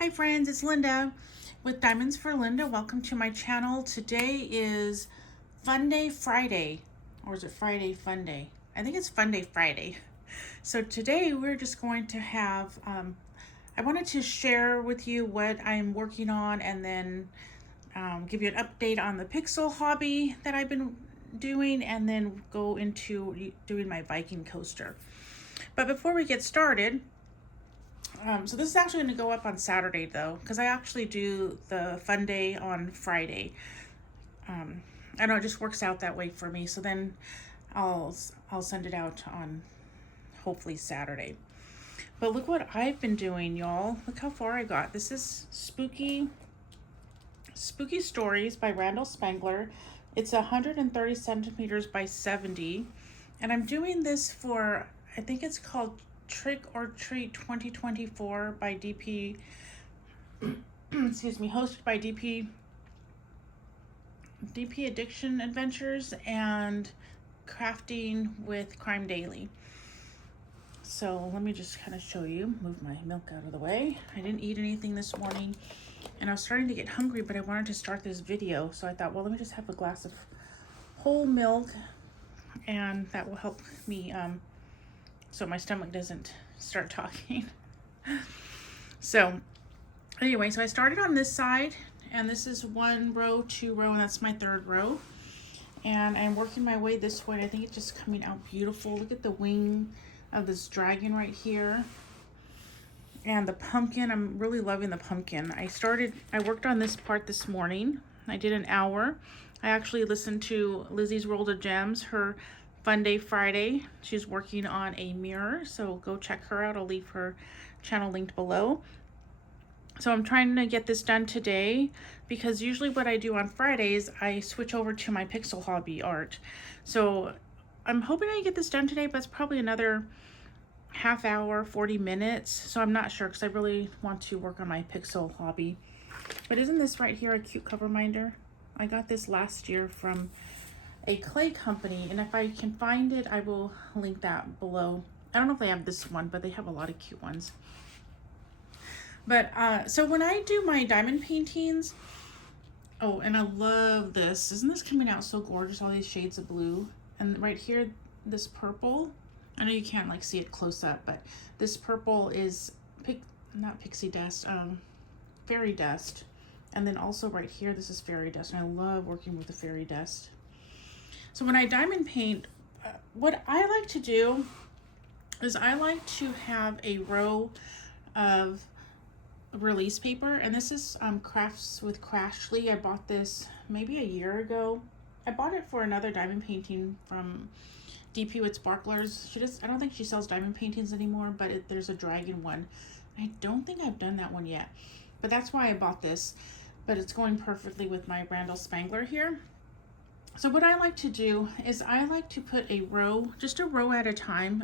Hi friends, it's Linda with Diamonds for Linda. Welcome to my channel. Today is Funday Friday, or is it Friday Funday? I think it's Funday Friday. So today we're just going to have, I wanted to share with you what I'm working on and then give you an update on the pixel hobby that I've been doing and then go into doing my Viking coaster. But before we get started, so this is actually going to go up on Saturday though, because I actually do the fun day on Friday. I know it just works out that way for me. So then I'll send it out on hopefully Saturday. But look what I've been doing, y'all. Look how far I got. This is Spooky Stories by Randall Spangler. It's 130 centimeters by 70. And I'm doing this for, I think it's called Trick or Treat 2024 by DP, excuse me, hosted by DP Addiction Adventures and Crafting with Crime Daily. So let me just kind of show you, move my milk out of the way. I didn't eat anything this morning and I was starting to get hungry, but I wanted to start this video. So I thought, well, let me just have a glass of whole milk and that will help me so my stomach doesn't start talking. So anyway, so I started on this side and this is 1 row, 2 row, and that's my 3rd row. And I'm working my way this way. I think it's just coming out beautiful. Look at the wing of this dragon right here. And the pumpkin, I'm really loving the pumpkin. I worked on this part this morning. I did an hour. I actually listened to Lizzie's World of Gems, her Fun Day Friday. She's working on a mirror, so go check her out. I'll leave her channel linked below. So I'm trying to get this done today because usually what I do on Fridays, I switch over to my pixel hobby art. So I'm hoping I get this done today, but it's probably another half hour, 40 minutes. So I'm not sure because I really want to work on my pixel hobby. But isn't this right here a cute cover minder? I got this last year from a clay company, and if I can find it, I will link that below. I don't know if they have this one, but they have a lot of cute ones. But so when I do my diamond paintings, oh, and I love this. Isn't this coming out so gorgeous? All these shades of blue. And right here, this purple, I know you can't like see it close up, but this purple is not pixie dust, fairy dust. And then also right here, this is fairy dust. And I love working with the fairy dust. So when I diamond paint, what I like to do is I like to have a row of release paper, and this is Crafts with Crashly. I bought this maybe a year ago. I bought it for another diamond painting from DP with Sparklers. I don't think she sells diamond paintings anymore, but there's a dragon one. I don't think I've done that one yet, but that's why I bought this. But it's going perfectly with my Randall Spangler here. So what I like to do is I like to put a row, just a row at a time.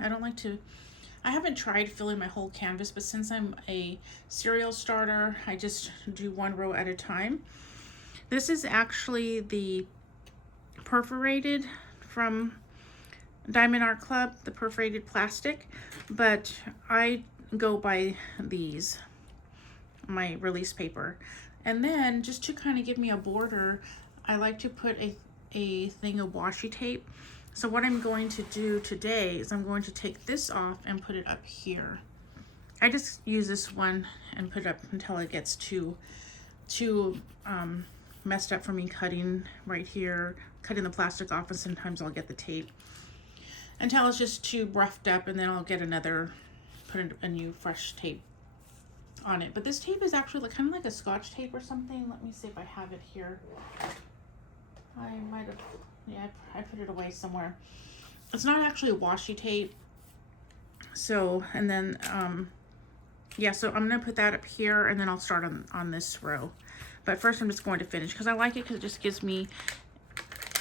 I haven't tried filling my whole canvas, but since I'm a serial starter, I just do 1 row at a time. This is actually the perforated from Diamond Art Club, the perforated plastic, but I go by these, my release paper. And then just to kind of give me a border, I like to put a thing of washi tape. So what I'm going to do today is I'm going to take this off and put it up here. I just use this one and put it up until it gets too messed up for me cutting right here, cutting the plastic off, and sometimes I'll get the tape until it's just too roughed up, and then I'll get put a new fresh tape on it. But this tape is actually kind of like a Scotch tape or something. Let me see if I have it here. I might have, yeah, I put it away somewhere. It's not actually a washi tape. So, and then, yeah, so I'm going to put that up here and then I'll start on this row. But first I'm just going to finish because I like it because it just gives me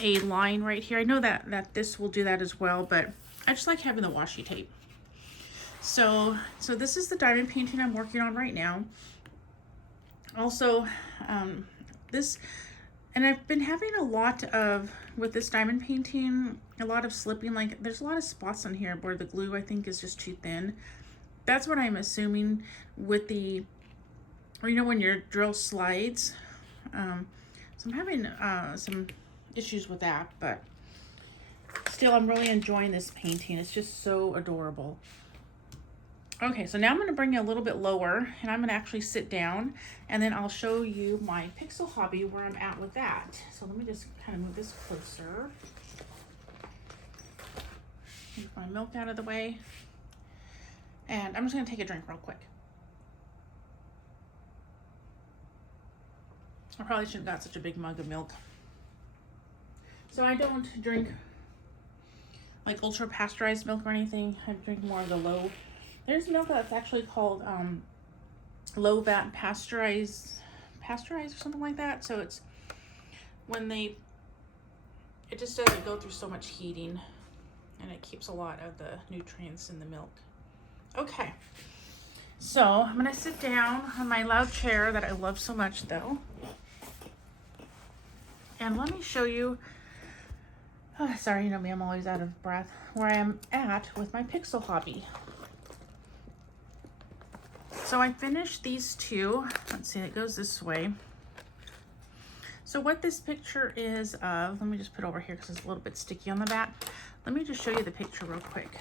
a line right here. I know that this will do that as well, but I just like having the washi tape. So this is the diamond painting I'm working on right now. Also, and I've been having a lot of, with this diamond painting, a lot of slipping. Like there's a lot of spots on here where the glue I think is just too thin. That's what I'm assuming with the or you know when your drill slides. So I'm having some issues with that, but still I'm really enjoying this painting. It's just so adorable. Okay, so now I'm going to bring it a little bit lower, and I'm going to actually sit down, and then I'll show you my pixel hobby, where I'm at with that. So let me just kind of move this closer. Move my milk out of the way. And I'm just going to take a drink real quick. I probably shouldn't have got such a big mug of milk. So I don't drink like ultra pasteurized milk or anything. I drink more of the low. There's milk that's actually called low vat pasteurized or something like that. So it's when it just doesn't go through so much heating, and it keeps a lot of the nutrients in the milk. Okay, so I'm gonna sit down on my loud chair that I love so much though. And let me show you, oh, sorry, you know me, I'm always out of breath, where I am at with my pixel hobby. So I finished these two. Let's see, it goes this way. So what this picture is of, let me just put it over here because it's a little bit sticky on the back. Let me just show you the picture real quick.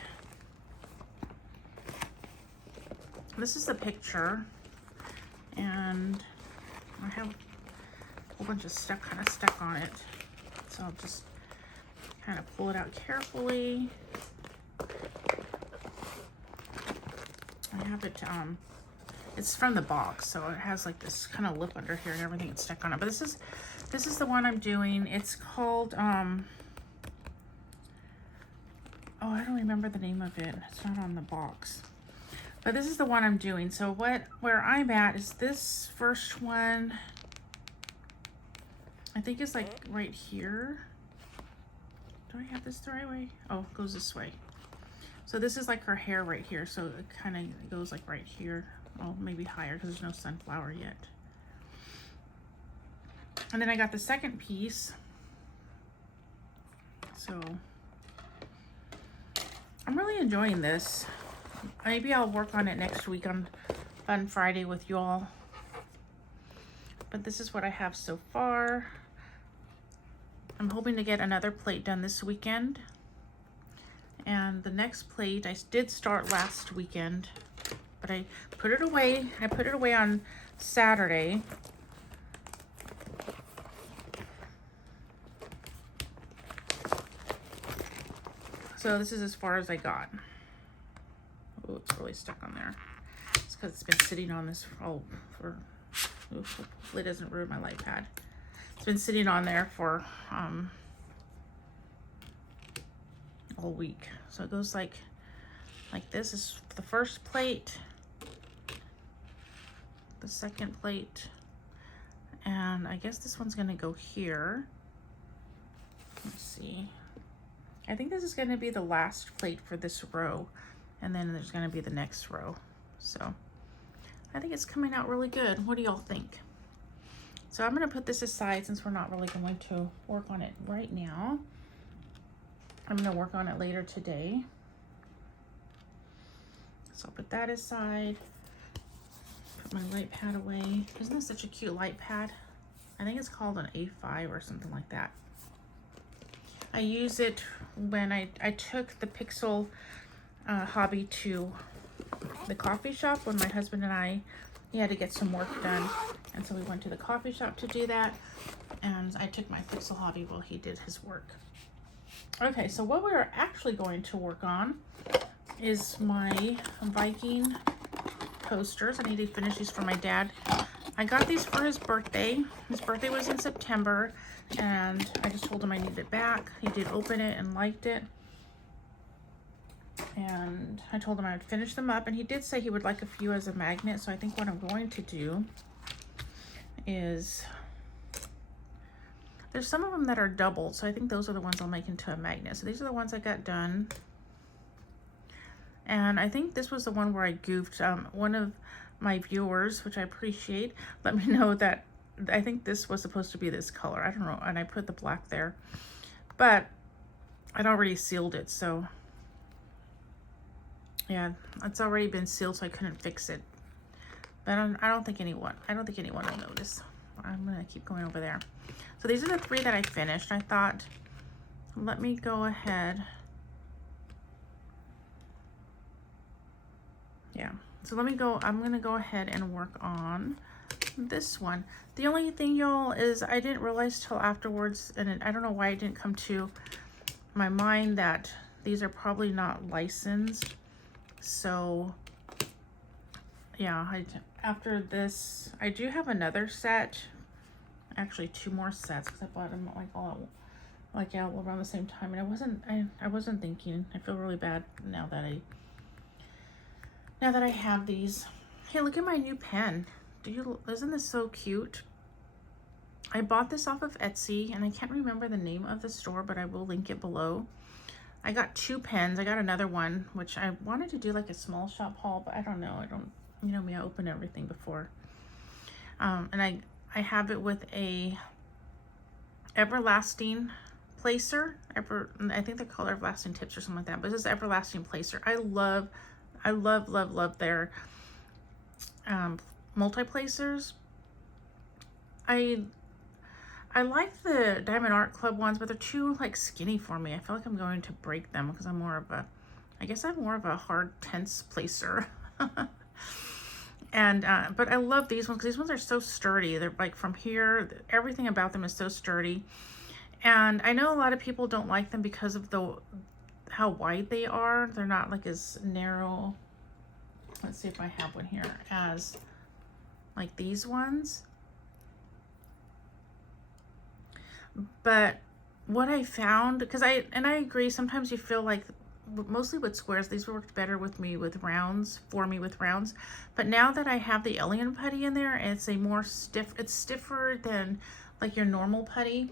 This is the picture, and I have a whole bunch of stuff kind of stuck on it. So I'll just kind of pull it out carefully. I have it, it's from the box, so it has like this kind of lip under here and everything that's stuck on it. But this is the one I'm doing. It's called, oh, I don't remember the name of it. It's not on the box. But this is the one I'm doing. So where I'm at is this first one, I think it's like right here. Do I have this the right way? Oh, it goes this way. So this is like her hair right here. So it kind of goes like right here. Oh, maybe higher because there's no sunflower yet. And then I got the second piece. So I'm really enjoying this. Maybe I'll work on it next week on Fun Friday with you all. But this is what I have so far. I'm hoping to get another plate done this weekend. And the next plate I did start last weekend, but I put it away. I put it away on Saturday. So this is as far as I got. Oh, it's really stuck on there. It's because it's been sitting on this for hopefully it doesn't ruin my light pad. It's been sitting on there for all week. So it goes like this. This is the first plate, the second plate, and I guess this one's gonna go here. Let's see. I think this is gonna be the last plate for this row, and then there's gonna be the next row. So I think it's coming out really good. What do y'all think? So I'm gonna put this aside since we're not really going to work on it right now. I'm gonna work on it later today. So I'll put that aside. Put my light pad away. Isn't this such a cute light pad? I think it's called an A5 or something like that. I use it when I took the pixel hobby to the coffee shop when my husband and he had to get some work done. And so we went to the coffee shop to do that. And I took my pixel hobby while he did his work. Okay, so what we're actually going to work on is my Viking posters. I need to finish these for my dad. I got these for his birthday. His birthday was in September, and I just told him I needed it back. He did open it and liked it. And I told him I would finish them up, and he did say he would like a few as a magnet. So I think what I'm going to do is, there's some of them that are doubled, so I think those are the ones I'll make into a magnet. So these are the ones I got done. And I think this was the one where I goofed. One of my viewers, which I appreciate, let me know that I think this was supposed to be this color. I don't know, and I put the black there. But I'd already sealed it, so yeah, it's already been sealed, so I couldn't fix it. But I don't think anyone will notice. I'm gonna keep going over there. So these are the 3 that I finished. I thought, let me go ahead. Yeah, so let me go, I'm gonna go ahead and work on this one. The only thing, y'all, is I didn't realize till afterwards, and I don't know why it didn't come to my mind that these are probably not licensed. So yeah, after this, I do have another set, actually 2 more sets, because I bought them like all around the same time, and I wasn't thinking. I feel really bad now that I have these. Hey, look at my new pen. Isn't this so cute? I bought this off of Etsy, and I can't remember the name of the store, but I will link it below. I got 2 pens. I got another one, which I wanted to do like a small shop haul, but I don't know. You know me, I open everything before. And I have it with a everlasting placer. I think they call it everlasting tips or something like that, but this is everlasting placer. I love their multi-placers. I like the Diamond Art Club ones, but they're too like skinny for me. I feel like I'm going to break them because I'm more of a hard, tense placer. And but I love these ones because these ones are so sturdy. They're like from here, everything about them is so sturdy. And I know a lot of people don't like them because of how wide they are. They're not like as narrow. Let's see if I have one here as like these ones. But what I found, because I agree, sometimes you feel like, mostly with squares, these worked better with me with rounds, but now that I have the alien putty in there, it's it's stiffer than like your normal putty.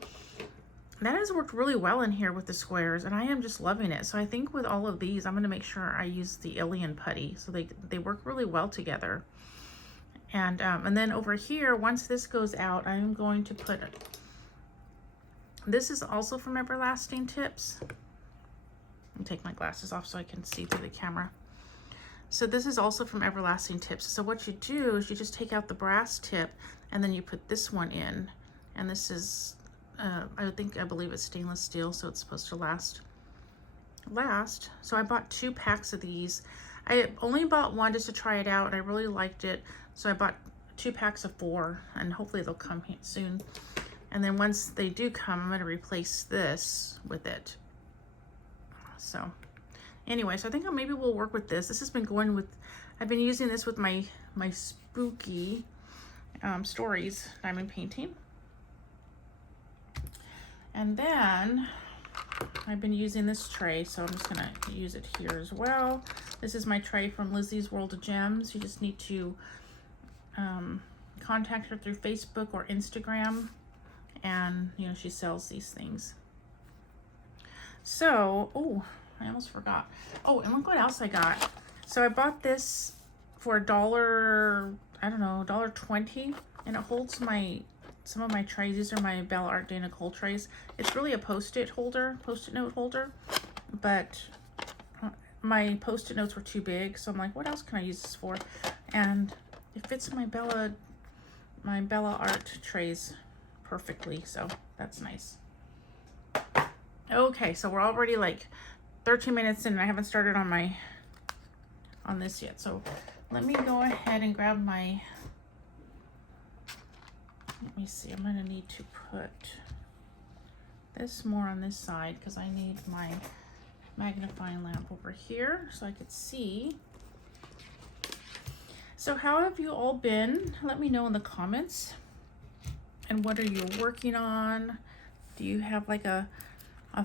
That has worked really well in here with the squares, and I am just loving it. So I think with all of these, I'm going to make sure I use the alien putty, so they work really well together. And then over here, once this goes out, I'm going to put this is also from Everlasting Tips. I'll take my glasses off so I can see through the camera. So this is also from Everlasting Tips. So what you do is you just take out the brass tip, and then you put this one in. And this is, I believe it's stainless steel, so it's supposed to last. So I bought 2 packs of these. I only bought one just to try it out, and I really liked it. So I bought 2 packs of 4, and hopefully they'll come soon. And then once they do come, I'm going to replace this with it. So anyway, so I think maybe we'll work with this. This has been going with, I've been using this with my spooky stories diamond painting. And then I've been using this tray, so I'm just going to use it here as well. This is my tray from Lizzie's World of Gems. You just need to contact her through Facebook or Instagram. And, you know, she sells these things. So, oh, I almost forgot. Oh, and look what else I got. So I bought this for $1, I don't know, $1.20. And it holds some of my trays. These are my Bella Art Day Nicole trays. It's really a post-it note holder. But my post-it notes were too big. So I'm like, what else can I use this for? And it fits my Bella Art trays perfectly, so that's nice. Okay, so we're already like 13 minutes in, and I haven't started on this yet. So let me go ahead and grab my, let me see, I'm gonna need to put this more on this side because I need my magnifying lamp over here so I could see. So how have you all been? Let me know in the comments. And what are you working on? Do you have like a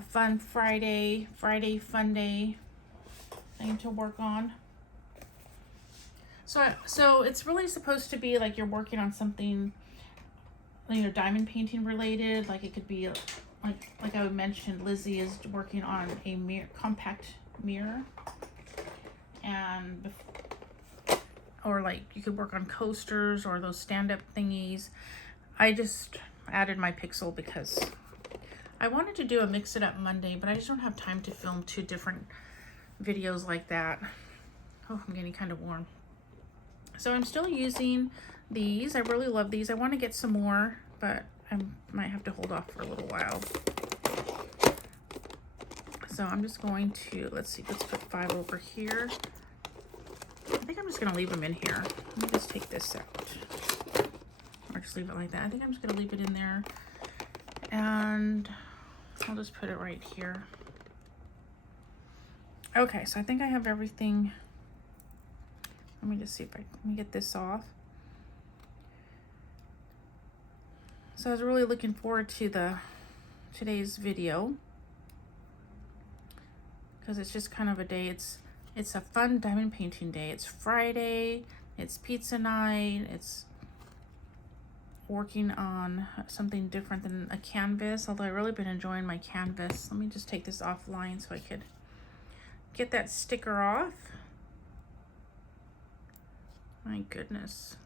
fun Friday Funday thing to work on? So it's really supposed to be like you're working on something, you know, diamond painting related. Like it could be like I mentioned, Lizzie is working on a compact mirror, and or like you could work on coasters or those stand-up thingies. I just added my pixel because I wanted to do a Mix It Up Monday, but I just don't have time to film 2 different videos like that. Oh, I'm getting kind of warm. So I'm still using these. I really love these. I want to get some more, but I might have to hold off for a little while. So I'm just going to, let's see, let's put 5 over here. I think I'm just going to leave them in here. Let me just take this out. Or just leave it like that. I think I'm just going to leave it in there. And I'll just put it right here. Okay, so I think I have everything. Let me just see if I can get this off. So I was really looking forward to today's video, because it's just kind of a day. It's a fun diamond painting day. It's Friday, it's pizza night, it's working on something different than a canvas, although I've really been enjoying my canvas. Let me just take this offline so I could get that sticker off. My goodness.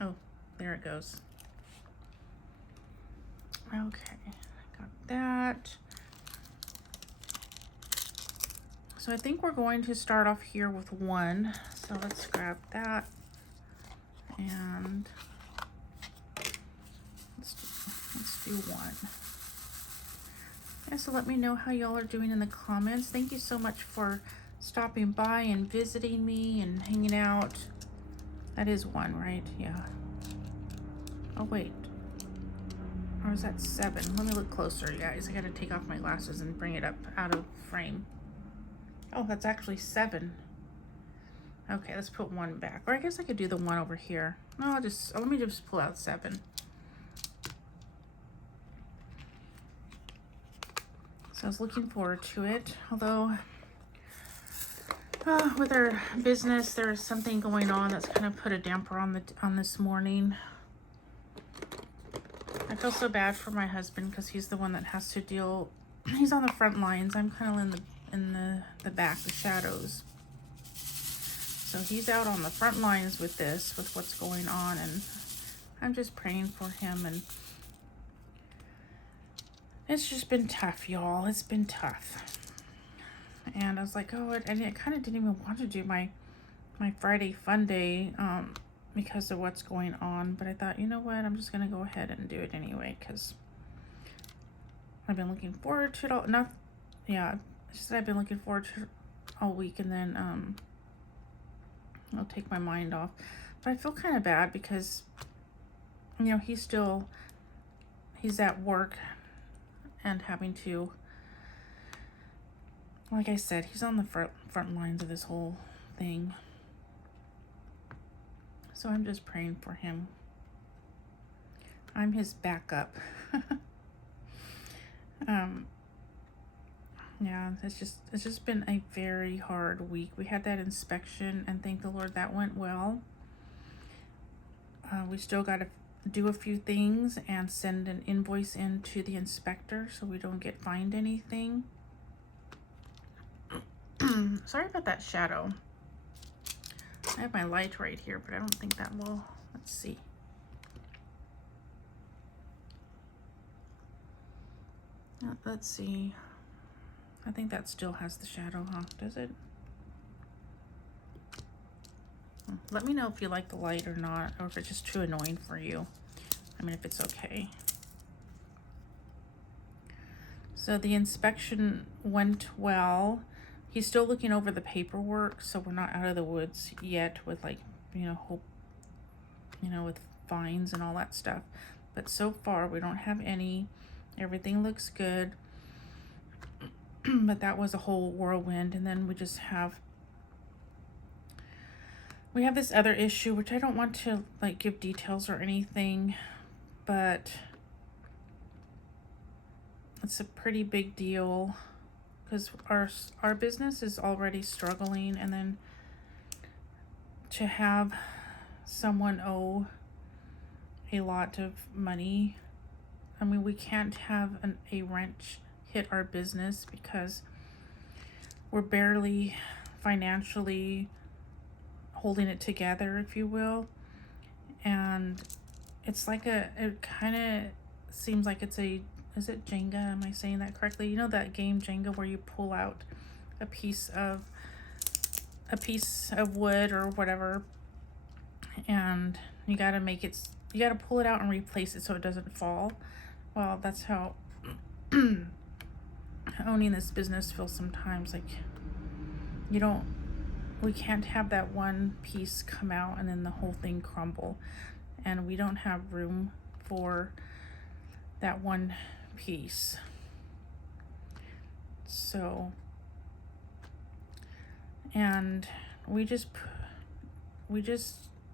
Oh, there it goes. Okay, I got that. So I think we're going to start off here with 1. So let's grab that. And let's do 1. Yeah, so let me know how y'all are doing in the comments. Thank you so much for stopping by and visiting me and hanging out. That is 1, right? Yeah. Oh, wait. Or is that 7? Let me look closer, guys. I gotta take off my glasses and bring it up out of frame. Oh, that's actually 7. Okay, let's put 1 back. Or I guess I could do the 1 over here. No, let me just pull out 7. So I was looking forward to it. Although, with our business, there's something going on that's kind of put a damper on this morning. I feel so bad for my husband because he's the one that has to deal. He's on the front lines. I'm kind of in the back, the shadows. So he's out on the front lines with what's going on, and I'm just praying for him. And it's just been tough, y'all. It's been tough. And I was like, oh, I kind of didn't even want to do my Friday Funday because of what's going on. But I thought, you know what? I'm just going to go ahead and do it anyway because I've been looking forward to it all. I've been looking forward to it all week, and then I'll take my mind off. But I feel kind of bad because, you know, he's at work and having to, like I said, he's on the front lines of this whole thing. So I'm just praying for him. I'm his backup. Yeah, it's just been a very hard week. We had that inspection, and thank the Lord that went well. We still got to do a few things and send an invoice in to the inspector so we don't get fined anything. Sorry about that shadow. I have my light right here, but I don't think that will. Let's see. Let's see. I think that still has the shadow, huh? Does it? Let me know if you like the light or not, or if it's just too annoying for you. I mean, if it's okay. So the inspection went well. He's still looking over the paperwork, so we're not out of the woods yet with, like, hope, with fines and all that stuff. But so far, we don't have any. Everything looks good. But that was a whole whirlwind. And then we have this other issue, which I don't want to, like, give details or anything, but it's a pretty big deal because our business is already struggling, and then to have someone owe a lot of money. I mean, we can't have a wrench hit our business because we're barely financially holding it together, if you will. And it's like it kind of seems like it's is it Jenga? Am I saying that correctly? You know that game Jenga where you pull out a piece of a piece of wood or whatever, and you got to make it, you got to pull it out and replace it so it doesn't fall. Well, that's how owning this business feels sometimes. Like, we can't have that one piece come out and then the whole thing crumble, and we don't have room for that one piece. So, and we just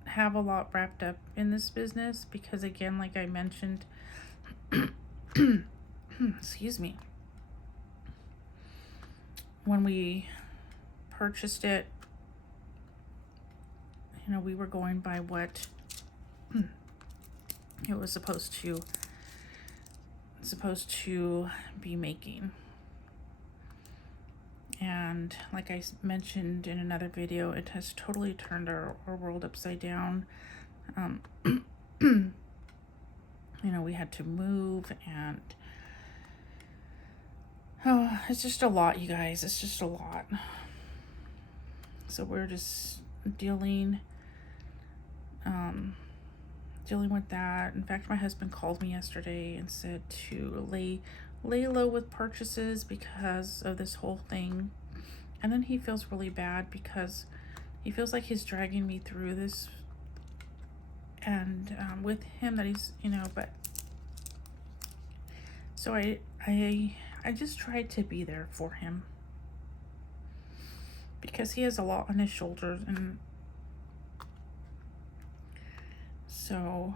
have a lot wrapped up in this business because, again, like I mentioned, excuse me, when we purchased it, you know, we were going by what it was supposed to be making. And like I mentioned in another video, it has totally turned our world upside down. You know, we had to move, and oh, it's just a lot, you guys. It's just a lot. So we're just dealing with that. In fact, my husband called me yesterday and said to lay low with purchases because of this whole thing. And then he feels really bad because he feels like he's dragging me through this, and with him, that he's, you know, but so I just tried to be there for him because he has a lot on his shoulders. And so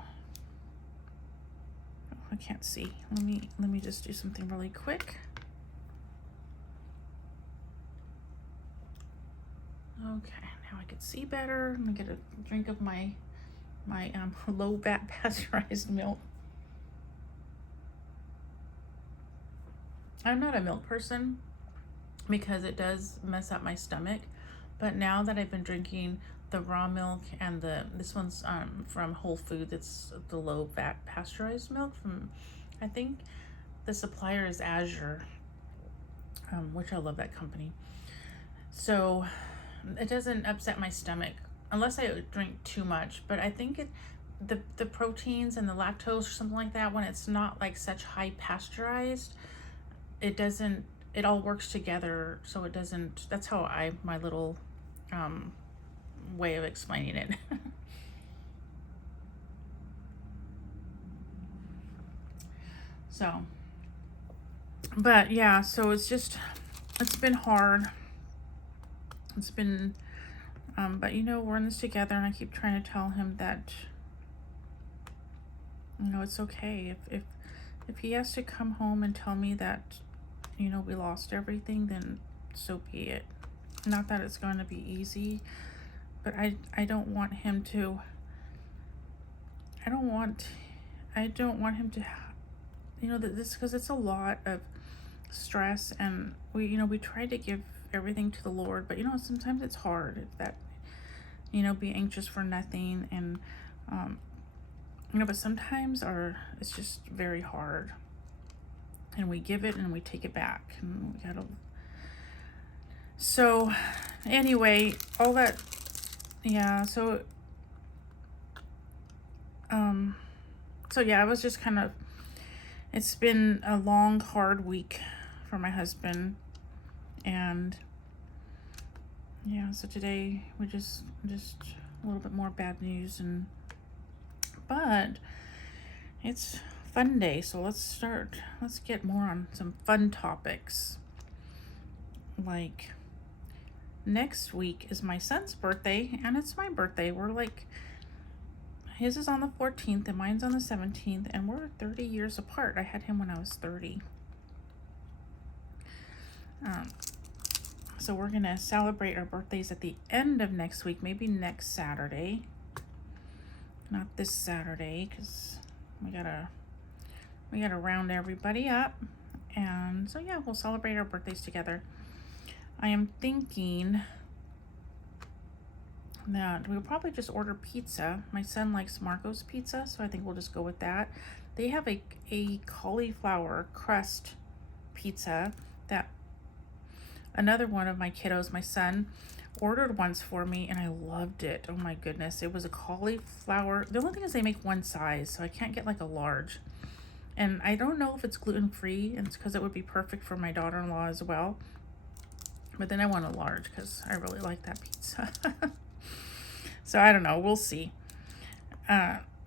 I can't see. Let me just do something really quick. Okay, now I can see better. I'm gonna get a drink of my low fat pasteurized milk. I'm not a milk person because it does mess up my stomach, but now that I've been drinking the raw milk and this one's from Whole Foods, it's the low fat pasteurized milk from, I think the supplier is Azure, which I love that company. So it doesn't upset my stomach unless I drink too much, but I think the proteins and the lactose or something like that, when it's not like such high pasteurized, it all works together, so it doesn't. That's how my little way of explaining it. So, but yeah, so it's been hard. It's been, but you know, we're in this together, and I keep trying to tell him that, you know, it's okay. If he has to come home and tell me that, you know, we lost everything, then so be it. Not that it's going to be easy, but I don't want him to, I don't want him to, you know, this, because it's a lot of stress, and we try to give everything to the Lord, but you know, sometimes it's hard that, you know, be anxious for nothing, and you know, but sometimes it's just very hard, and we give it and we take it back, and we gotta. So anyway, all that, yeah, so yeah, I was just kind of, it's been a long, hard week for my husband, and yeah, so today we just a little bit more bad news, but it's fun day, so let's get more on some fun topics. Like, next week is my son's birthday, and it's my birthday. We're like, his is on the 14th and mine's on the 17th, and we're 30 years apart. I had him when I was 30. So we're gonna celebrate our birthdays at the end of next week, maybe next Saturday, not this Saturday, because we gotta round everybody up. And so yeah, we'll celebrate our birthdays together. I am thinking that we'll probably just order pizza. My son likes Marco's pizza, so I think we'll just go with that. They have a cauliflower crust pizza that another one of my kiddos, my son, ordered once for me and I loved it. Oh my goodness. It was a cauliflower. The only thing is they make one size, so I can't get like a large. And I don't know if it's gluten-free, and it's because it would be perfect for my daughter-in-law as well. But then I want a large because I really like that pizza. So I don't know. We'll see.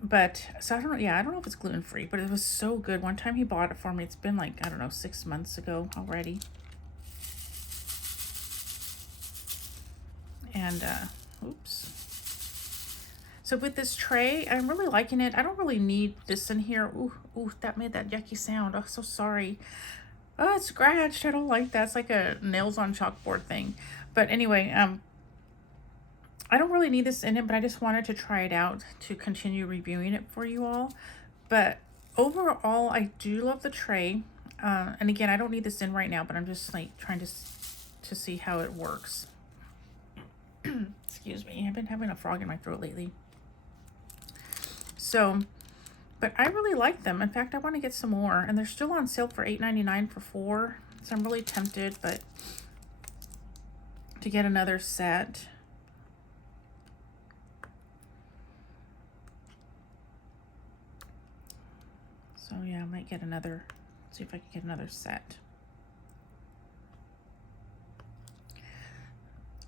But so I don't know. Yeah, I don't know if it's gluten-free, but it was so good. One time he bought it for me. It's been like, I don't know, 6 months ago already. And oops. So with this tray, I'm really liking it. I don't really need this in here. Ooh, that made that yucky sound. Oh, so sorry. Oh, it's scratched. I don't like that. It's like a nails on chalkboard thing. But anyway, I don't really need this in it, but I just wanted to try it out to continue reviewing it for you all. But overall, I do love the tray. And again, I don't need this in right now, but I'm just like trying to see how it works. Excuse me. I've been having a frog in my throat lately. So, but I really like them. In fact, I want to get some more, and they're still on sale for $8.99 for 4. So I'm really tempted, but to get another set. So yeah, I might get another, see if I can get another set.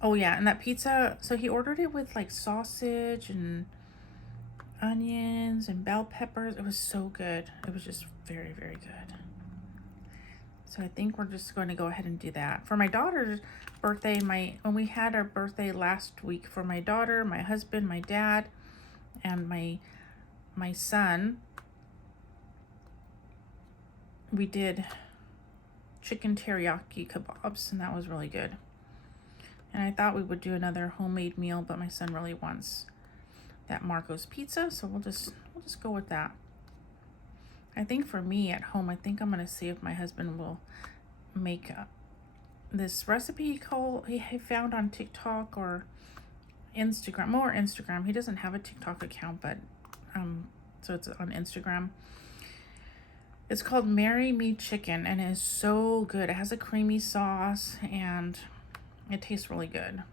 Oh yeah, and that pizza, so he ordered it with like sausage and onions and bell peppers. It was so good. It was just very, very good. So I think we're just going to go ahead and do that. For my daughter's birthday, when we had our birthday last week, for my daughter, my husband, my dad, and my son, we did chicken teriyaki kebabs, and that was really good. And I thought we would do another homemade meal, but my son really wants that Marco's pizza, so we'll just go with that. I think for me at home, I think I'm gonna see if my husband will make this recipe he found on TikTok or Instagram, more Instagram. He doesn't have a TikTok account, but so it's on Instagram. It's called Marry Me Chicken, and it is so good. It has a creamy sauce, and it tastes really good.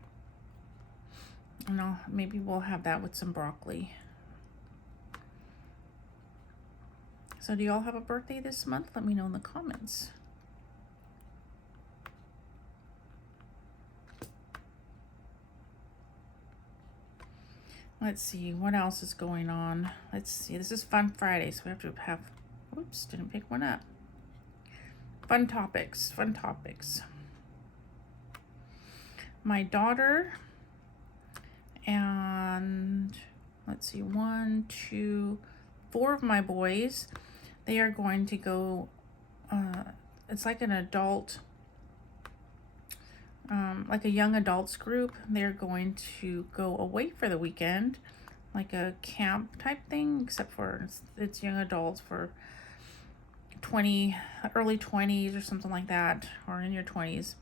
And maybe we'll have that with some broccoli. So do y'all have a birthday this month? Let me know in the comments. Let's see, what else is going on? Let's see, this is Fun Friday, so we have to have, oops, didn't pick one up. Fun topics. My daughter and let's see, 1, 2, 4 of my boys, they are going to go, it's like an adult, like a young adults group. They're going to go away for the weekend, like a camp type thing, except for it's young adults for early 20s or something like that, or in your 20s.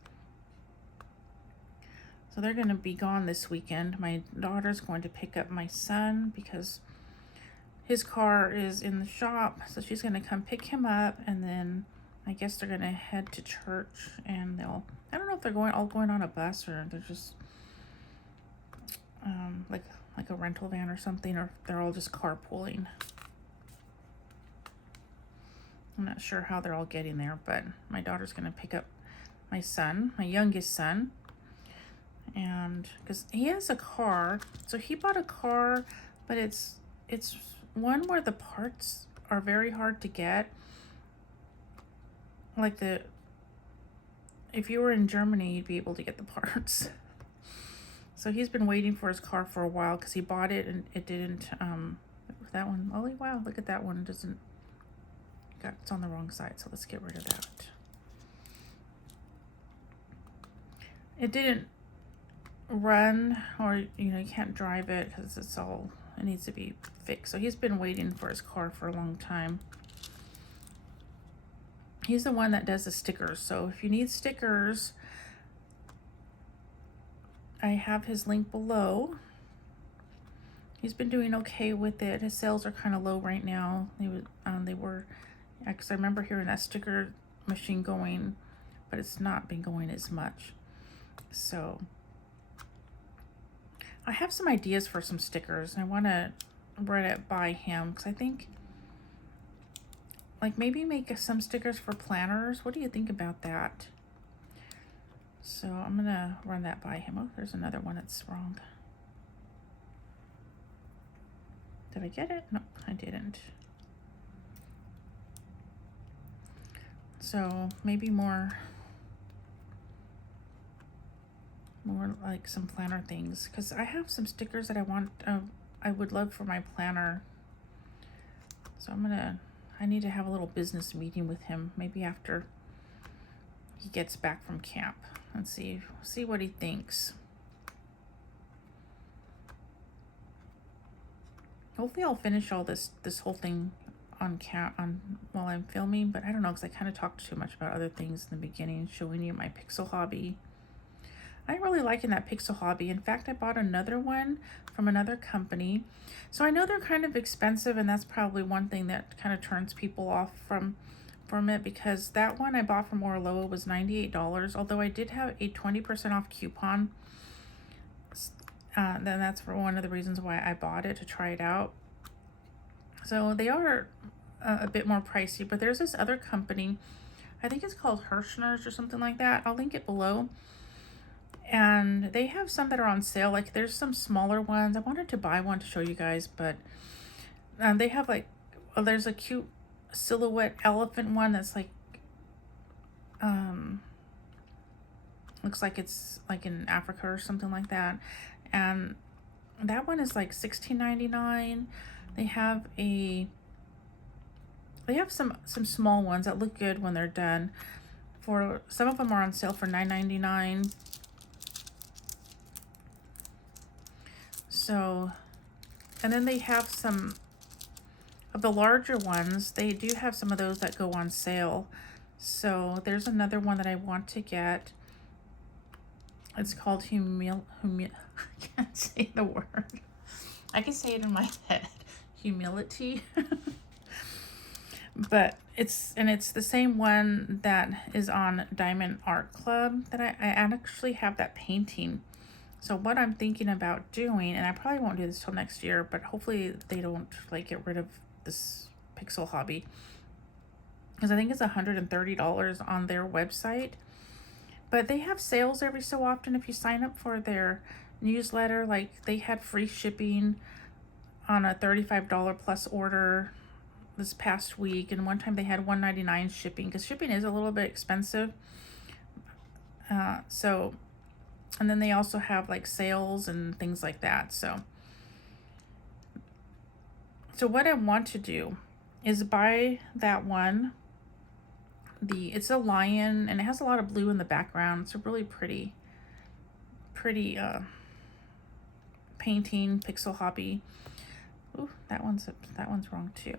So they're going to be gone this weekend. My daughter's going to pick up my son because his car is in the shop. So she's going to come pick him up, and then I guess they're going to head to church, and I don't know if they're all going on a bus, or they're just like a rental van or something, or if they're all just carpooling. I'm not sure how they're all getting there, but my daughter's going to pick up my son, my youngest son. And because he has a car, so he bought a car, but it's one where the parts are very hard to get. Like if you were in Germany, you'd be able to get the parts. So he's been waiting for his car for a while because he bought it and it didn't. That one, oh wow, look at that one. It's on the wrong side. So let's get rid of that. It didn't run, or you can't drive it because it needs to be fixed. So he's been waiting for his car for a long time. He's the one that does the stickers, so if you need stickers, I have his link below. He's been doing okay with it. His sales are kind of low right now. They were because I remember hearing that sticker machine going, but it's not been going as much. So I have some ideas for some stickers, and I want to run it by him because I think, like, maybe make some stickers for planners. What do you think about that? So I'm gonna run that by him. Oh, there's another one that's wrong. Did I get it? No, I didn't. So maybe more like some planner things, because I have some stickers that I want, I would love for my planner. So I need to have a little business meeting with him, maybe after he gets back from camp, and see what he thinks. Hopefully I'll finish all this whole thing on while I'm filming, but I don't know, because I kind of talked too much about other things in the beginning, showing you my pixel hobby. I'm really liking that pixel hobby. In fact, I bought another one from another company. So I know they're kind of expensive, and that's probably one thing that kind of turns people off from it, because that one I bought from Orloa was $98, although I did have a 20% off coupon. Then that's for one of the reasons why I bought it, to try it out. So they are a bit more pricey, but there's this other company, I think it's called Hirschner's or something like that. I'll link it below. And they have some that are on sale. Like, there's some smaller ones. I wanted to buy one to show you guys, but they have like, there's a cute silhouette elephant one that's like, looks like it's like in Africa or something like that. And that one is like $16.99. They have some small ones that look good when they're done. For some of them are on sale for $9.99. So, and then they have some of the larger ones. They do have some of those that go on sale. So there's another one that I want to get. It's called I can't say the word. I can say it in my head. Humility. But it's the same one that is on Diamond Art Club, that I actually have that painting. So what I'm thinking about doing, and I probably won't do this till next year, but hopefully they don't like get rid of this pixel hobby, because I think it's $130 on their website. But they have sales every so often if you sign up for their newsletter. Like, they had free shipping on a $35 plus order this past week, and one time they had $1.99 shipping, because shipping is a little bit expensive. And then they also have like sales and things like that. So what I want to do is buy that one. It's a lion, and it has a lot of blue in the background. It's a really pretty painting, pixel hobby. Ooh, that one's wrong too.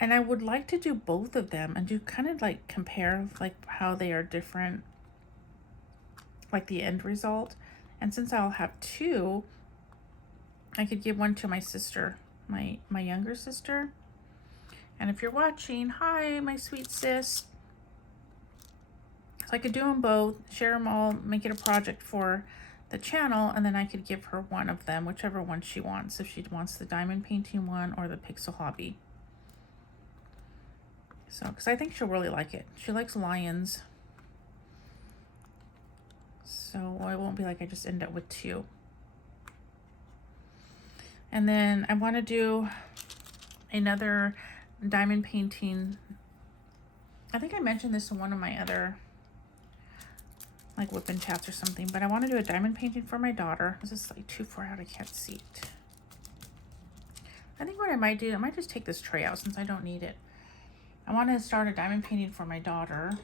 And I would like to do both of them and do kind of like compare like how they are different, like the end result. And since I'll have two, I could give one to my sister, my younger sister. And if you're watching, hi, my sweet sis. So I could do them both, share them all, make it a project for the channel, and then I could give her one of them, whichever one she wants, if she wants the diamond painting one or the pixel hobby. So, because I think she'll really like it. She likes lions. So it won't be like I just end up with two. And then I want to do another diamond painting. I think I mentioned this in one of my other like WIP chats or something, but I want to do a diamond painting for my daughter. This is like too far out, I can't see it. I think what I might do, I might just take this tray out since I don't need it. I want to start a diamond painting for my daughter.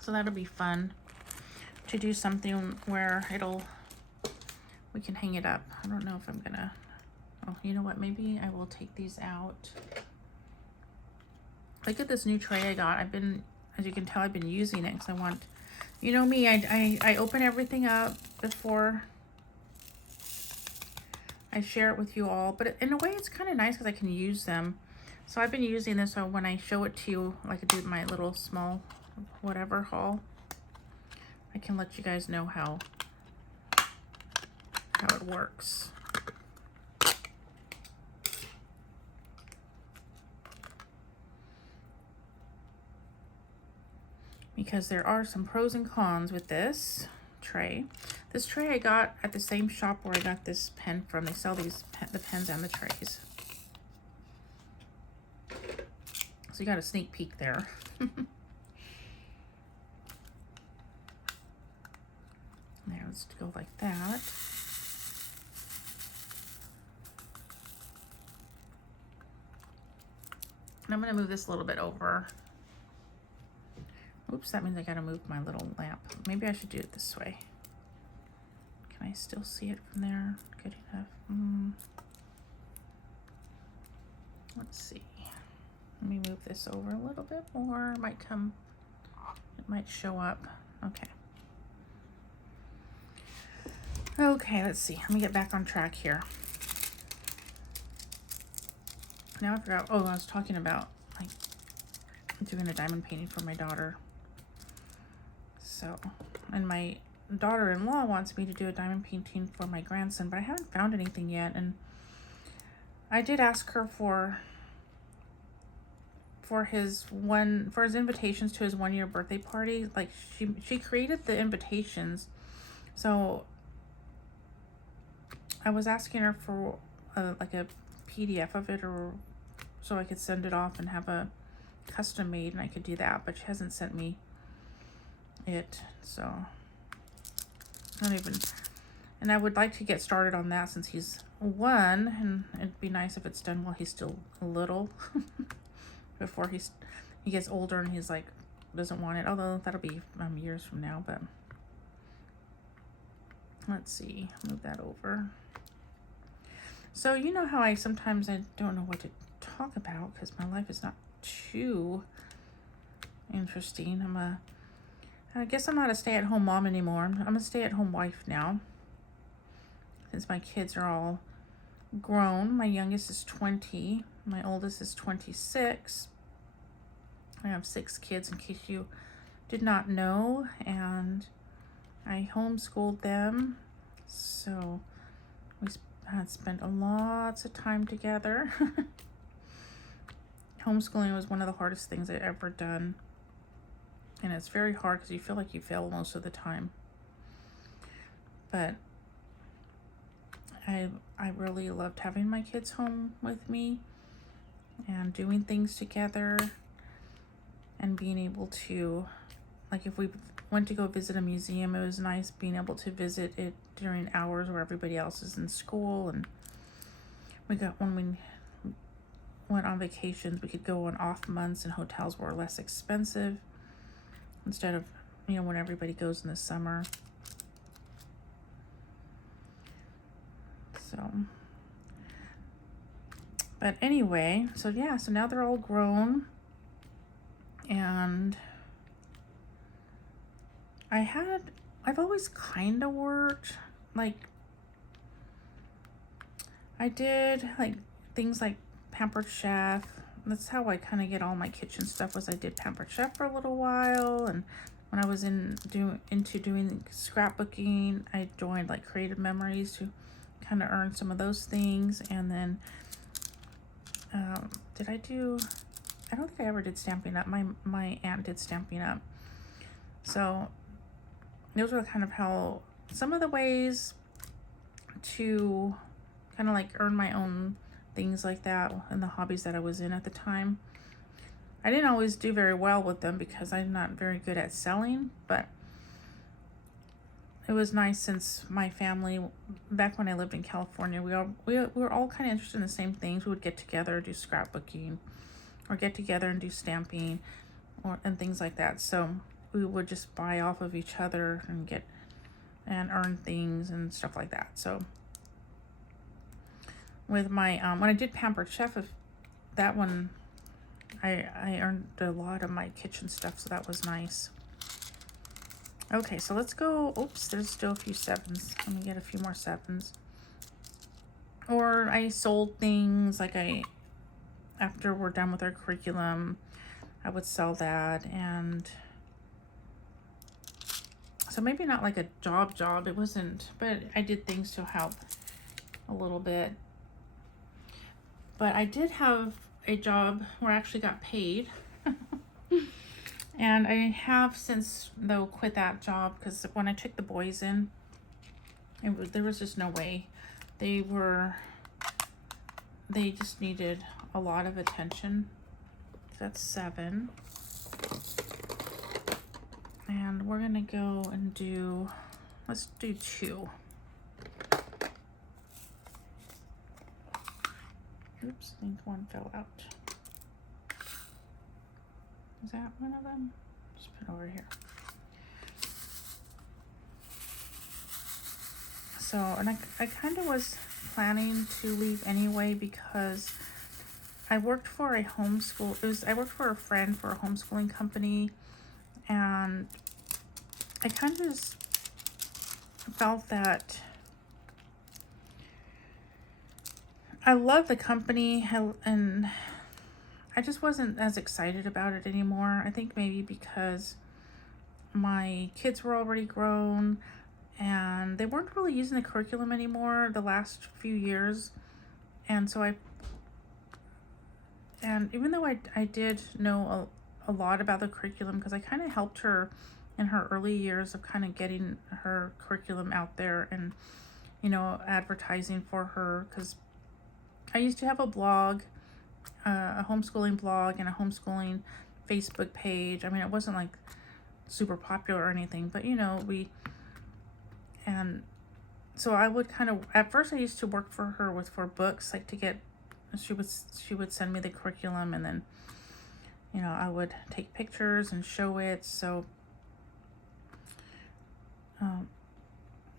So that'll be fun to do something where we can hang it up. I don't know if I'm gonna, oh, you know what? Maybe I will take these out. Look at this new tray I got. As you can tell, I've been using it because I want, you know me, I open everything up before I share it with you all, but in a way it's kind of nice because I can use them. So I've been using this, so when I show it to you, like I do my little small whatever haul, I can let you guys know how it works. Because there are some pros and cons with this tray. This tray I got at the same shop where I got this pen from. They sell these the pens and the trays. So you got a sneak peek there. There, let's go like that. And I'm going to move this a little bit over. Oops, that means I got to move my little lamp. Maybe I should do it this way. Can I still see it from there? Good enough. Let's see. Let me move this over a little bit more. It might show up. Okay. Okay, let's see. Let me get back on track here. Now I forgot. Oh, I was talking about like doing a diamond painting for my daughter. So, and my daughter-in-law wants me to do a diamond painting for my grandson, but I haven't found anything yet. And I did ask her for his invitations to his 1-year birthday party. Like she created the invitations, so I was asking her for like a PDF of it, or so I could send it off and have a custom made, and I could do that, but she hasn't sent me it, so I don't even, and I would like to get started on that since he's 1, and it'd be nice if it's done while he's still a little before he gets older and he's like doesn't want it, although that'll be years from now. But let's see, move that over. So you know how I sometimes I don't know what to talk about because my life is not too interesting. I guess I'm not a stay-at-home mom anymore. I'm a stay-at-home wife now, since my kids are all grown. My youngest is 20. My oldest is 26. I have 6 kids, in case you did not know, and I homeschooled them. So we had spent lots of time together. Homeschooling was one of the hardest things I've ever done. And it's very hard because you feel like you fail most of the time. But I really loved having my kids home with me and doing things together and being able to, like if we went to go visit a museum, it was nice being able to visit it during hours where everybody else is in school. And when we went on vacations, we could go on off months, and hotels were less expensive instead of, when everybody goes in the summer. So, but anyway, so yeah, so now they're all grown, and I've always kind of worked, like, I did like things like Pampered Chef. That's how I kind of get all my kitchen stuff, was I did Pampered Chef for a little while, and when I was into doing scrapbooking, I joined like Creative Memories to kind of earn some of those things. And then I don't think I ever did Stampin' Up. My aunt did Stampin' Up. So those were kind of how some of the ways to kind of like earn my own things like that and the hobbies that I was in at the time. I didn't always do very well with them because I'm not very good at selling, but it was nice since my family, back when I lived in California, we were all kind of interested in the same things. We would get together, do scrapbooking, or get together and do stamping, and things like that. So we would just buy off of each other and earn things and stuff like that. So with my when I did Pampered Chef, that one, I earned a lot of my kitchen stuff, so that was nice. Okay, so let's go. Oops, there's still a few 7s. Let me get a few more 7s. Or I sold things, like after we're done with our curriculum, I would sell that. And So maybe not like a job, it wasn't, but I did things to help a little bit. But I did have a job where I actually got paid. And I have since, though, quit that job because when I took the boys in, there was just no way. They just needed a lot of attention. That's 7. And we're gonna go and let's do 2. Oops, I think one fell out. Is that one of them? Just put it over here. So, and I kind of was planning to leave anyway because I worked for a I worked for a friend for a homeschooling company, and I kind of just felt that I love the company, and I just wasn't as excited about it anymore. I think maybe because my kids were already grown and they weren't really using the curriculum anymore the last few years. And so even though I did know a lot about the curriculum, because I kind of helped her in her early years of kind of getting her curriculum out there and, advertising for her, because I used to have a blog, a homeschooling blog and a homeschooling Facebook page. I mean, it wasn't like super popular or anything, but and so I would at first I used to work for her for books, like she would send me the curriculum, and then, I would take pictures and show it. So, and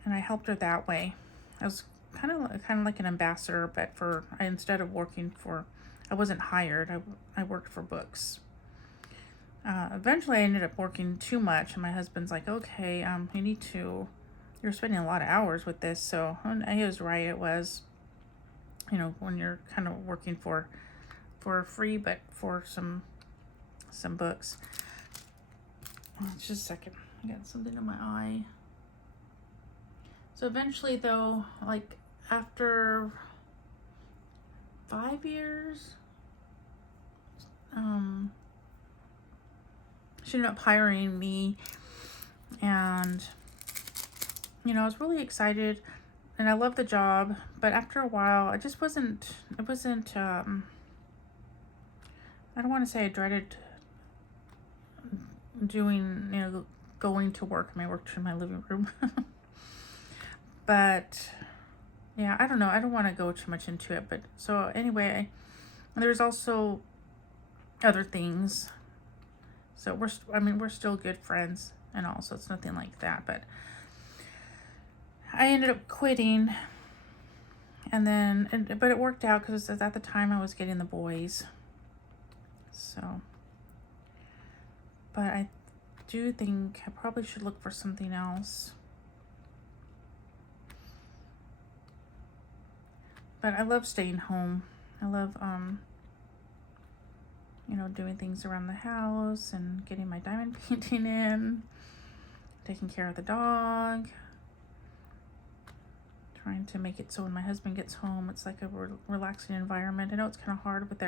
I helped her that way. I was kind of like an ambassador, but instead of working for, I wasn't hired. I worked for books. Eventually I ended up working too much, and my husband's like, okay, you're spending a lot of hours with this. So, and he was right. It was, when you're kind of working for free, but for some books. Just a second. I got something in my eye. So eventually, though, like after 5 years, she ended up hiring me, and I was really excited, and I loved the job. But after a while, it wasn't I don't want to say I dreaded going to work. I mean, I worked in my living room. But yeah, I don't know. I don't want to go too much into it. But so anyway, there's also other things. So we're still good friends and all. So it's nothing like that. But I ended up quitting, but it worked out because at the time I was getting the boys. So, but I do think I probably should look for something else. But I love staying home. I love, doing things around the house and getting my diamond painting in, taking care of the dog, trying to make it so when my husband gets home, it's like a relaxing environment. I know it's kind of hard with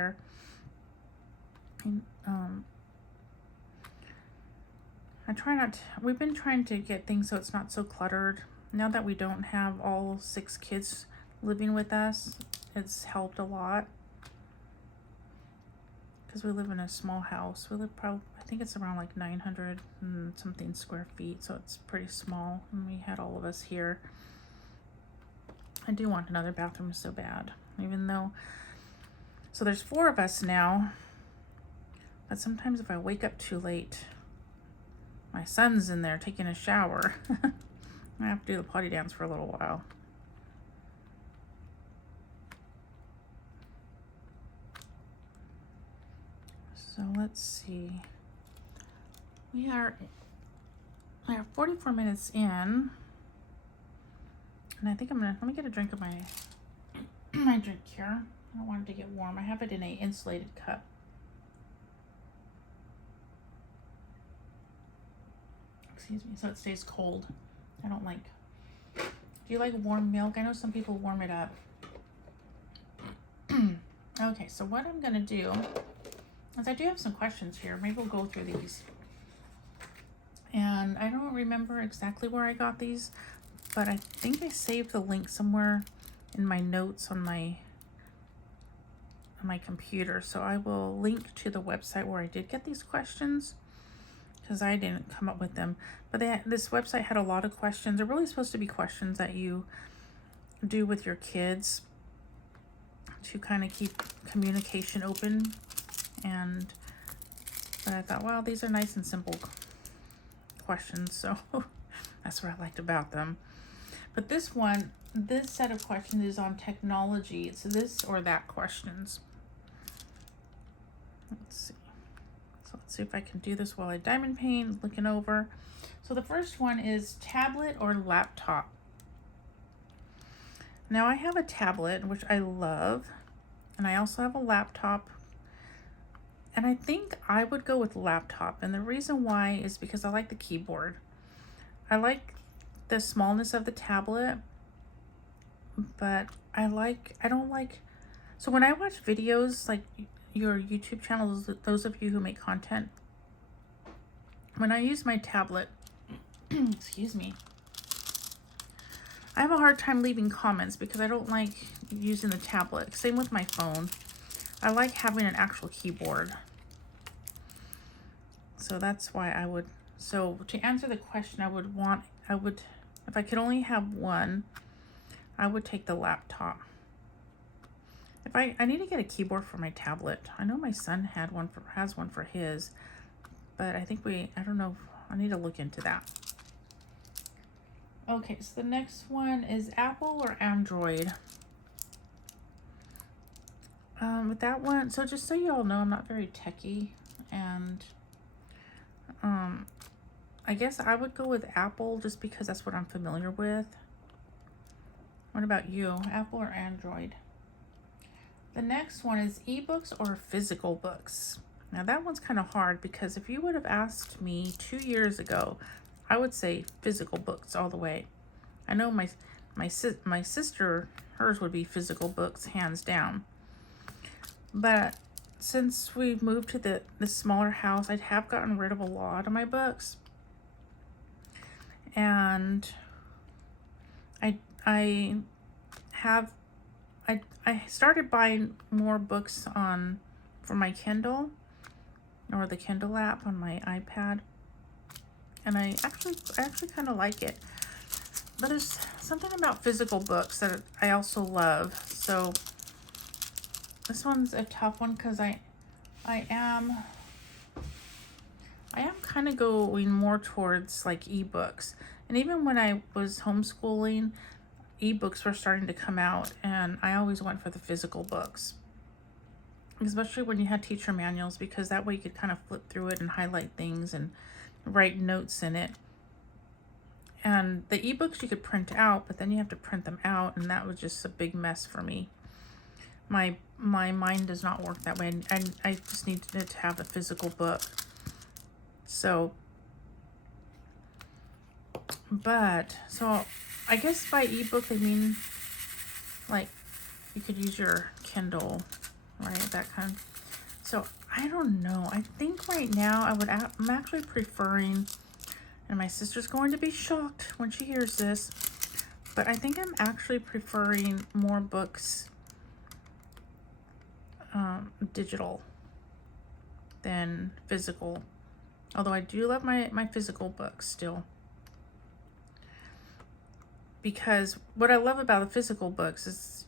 we've been trying to get things so it's not so cluttered. Now that we don't have all 6 kids living with us, it's helped a lot, because we live in a small house. We live I think it's around like 900 and something square feet, so it's pretty small, and we had all of us here. I do want another bathroom so bad, so there's 4 of us now, but sometimes if I wake up too late, my son's in there taking a shower. I have to do the potty dance for a little while. So let's see. We are 44 minutes in, and I think let me get a drink of my drink here. I don't want it to get warm. I have it in a insulated cup. excuse me, so it stays cold. I don't like, do you like warm milk? I know some people warm it up. Okay, so what I'm gonna do is I do have some questions here. Maybe we'll go through these. And I don't remember exactly where I got these, but I think I saved the link somewhere in my notes on my computer. So I will link to the website where I did get these questions, because I didn't come up with them. But this website had a lot of questions. They're really supposed to be questions that you do with your kids to kind of keep communication open. But I thought, well, these are nice and simple questions, so that's what I liked about them. But this set of questions is on technology. It's this or that questions. Let's see. So let's see if I can do this while I diamond paint, looking over. So the first one is tablet or laptop. Now I have a tablet, which I love, and I also have a laptop. And I think I would go with laptop. And the reason why is because I like the keyboard. I like the smallness of the tablet, but I don't like, so when I watch videos like your YouTube channels, those of you who make content, when I use my tablet, excuse me, I have a hard time leaving comments because I don't like using the tablet. Same with my phone. I like having an actual keyboard. So that's why I would, so to answer the question, I would, if I could only have one, I would take the laptop. If I need to get a keyboard for my tablet. I know my son has one for his, but I think I don't know, I need to look into that. Okay, so the next one is Apple or Android. With that one, so just so you all know, I'm not very techie, and I guess I would go with Apple just because that's what I'm familiar with. What about you, Apple or Android? The next one is ebooks or physical books. Now that one's kind of hard because if you would have asked me 2 years ago, I would say physical books all the way. I know my sister, hers would be physical books hands down. But since we've moved to the smaller house, I have gotten rid of a lot of my books. And I started buying more books for my Kindle or the Kindle app on my iPad. And I actually kind of like it. But there's something about physical books that I also love. So this one's a tough one because I am kind of going more towards like ebooks. And even when I was homeschooling, ebooks were starting to come out, and I always went for the physical books, especially when you had teacher manuals, because that way you could kind of flip through it and highlight things and write notes in it. And the ebooks you could print out, but then you have to print them out, and that was just a big mess for me. My mind does not work that way, and I just needed to have a physical book. So I guess by ebook they mean like you could use your Kindle, right? That kind. So I don't know. I think right now I'm actually preferring, and my sister's going to be shocked when she hears this, but I think I'm actually preferring more books digital than physical. Although I do love my physical books still. Because what I love about the physical books is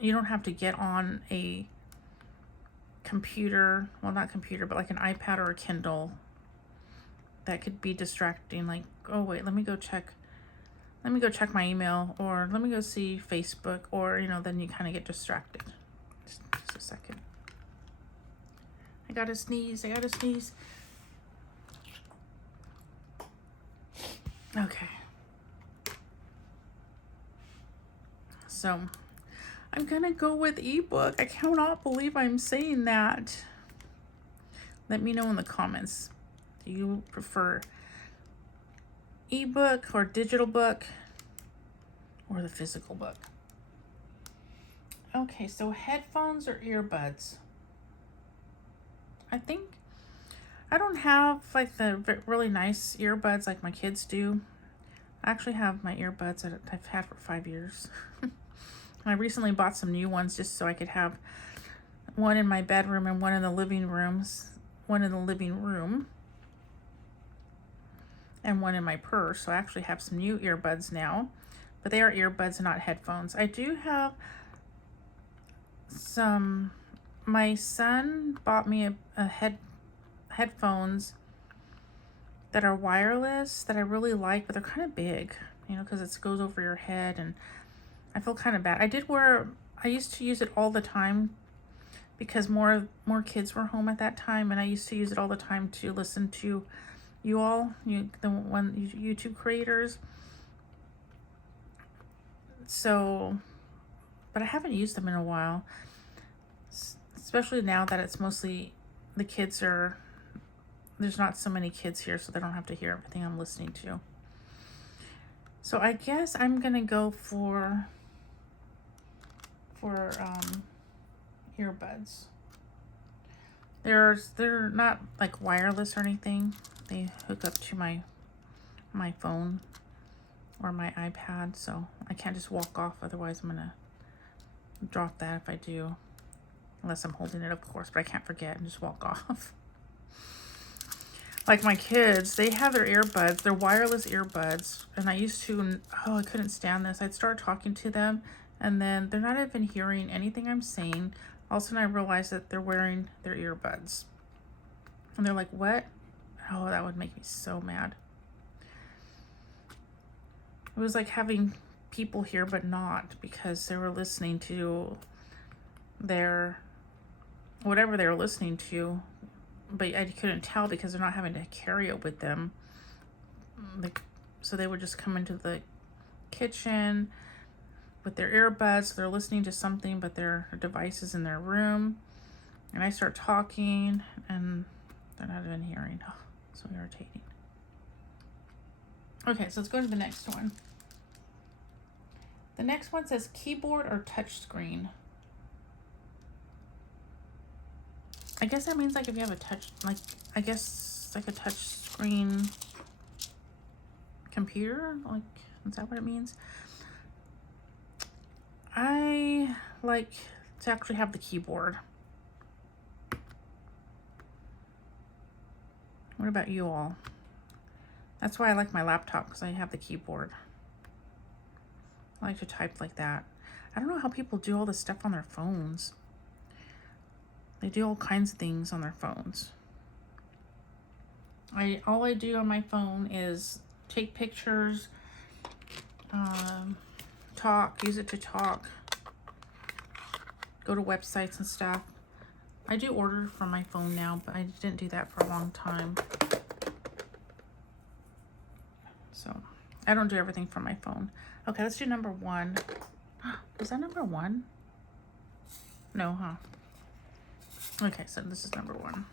you don't have to get on a computer, well, not computer, but like an iPad or a Kindle. That could be distracting, like, oh wait, let me go check my email, or let me go see Facebook, or then you kind of get distracted. Just a second. I gotta sneeze. Okay. So I'm gonna go with ebook. I cannot believe I'm saying that. Let me know in the comments. Do you prefer ebook or digital book or the physical book. Okay, so headphones or earbuds? I think I don't have like the really nice earbuds like my kids do. I actually have my earbuds that I've had for 5 years. I recently bought some new ones just so I could have one in my bedroom and one in the living room, and one in my purse. So I actually have some new earbuds now, but they are earbuds, not headphones. I do have some. My son bought me a headphones that are wireless that I really like, but they're kind of big, you know, because it goes over your head, and I feel kind of bad. I used to use it all the time because more kids were home at that time, and I used to use it all the time to listen to the YouTube creators. So, but I haven't used them in a while, especially now that it's mostly the kids are, there's not so many kids here, so they don't have to hear everything I'm listening to. So I guess I'm gonna go for earbuds. They're not like wireless or anything. They hook up to my phone or my iPad, so I can't just walk off. Otherwise, I'm gonna drop that if I do, unless I'm holding it, of course. But I can't forget and just walk off. Like my kids, they have their earbuds, they're wireless earbuds, and I used to, I couldn't stand this. I'd start talking to them, and then they're not even hearing anything I'm saying. All of a sudden I realized that they're wearing their earbuds. And they're like, what? Oh, that would make me so mad. It was like having people here, but not, because they were listening to whatever they were listening to, but I couldn't tell because they're not having to carry it with them. So they would just come into the kitchen with their earbuds. They're listening to something, but their device is in their room. And I start talking, and they're not even hearing. Oh, so irritating. Okay, so let's go to the next one. The next one says keyboard or touch screen. I guess that means like if you have a touch, like I guess like a touch screen computer, like is that what it means? I like to actually have the keyboard. What about you all? That's why I like my laptop, because I have the keyboard. I like to type like that. I don't know how people do all this stuff on their phones. They do all kinds of things on their phones. All I do on my phone is take pictures, use it to talk, go to websites and stuff. I do order from my phone now, but I didn't do that for a long time. So I don't do everything from my phone. Okay, let's do number 1. Was that number 1? No, huh? Okay, so this is number 1.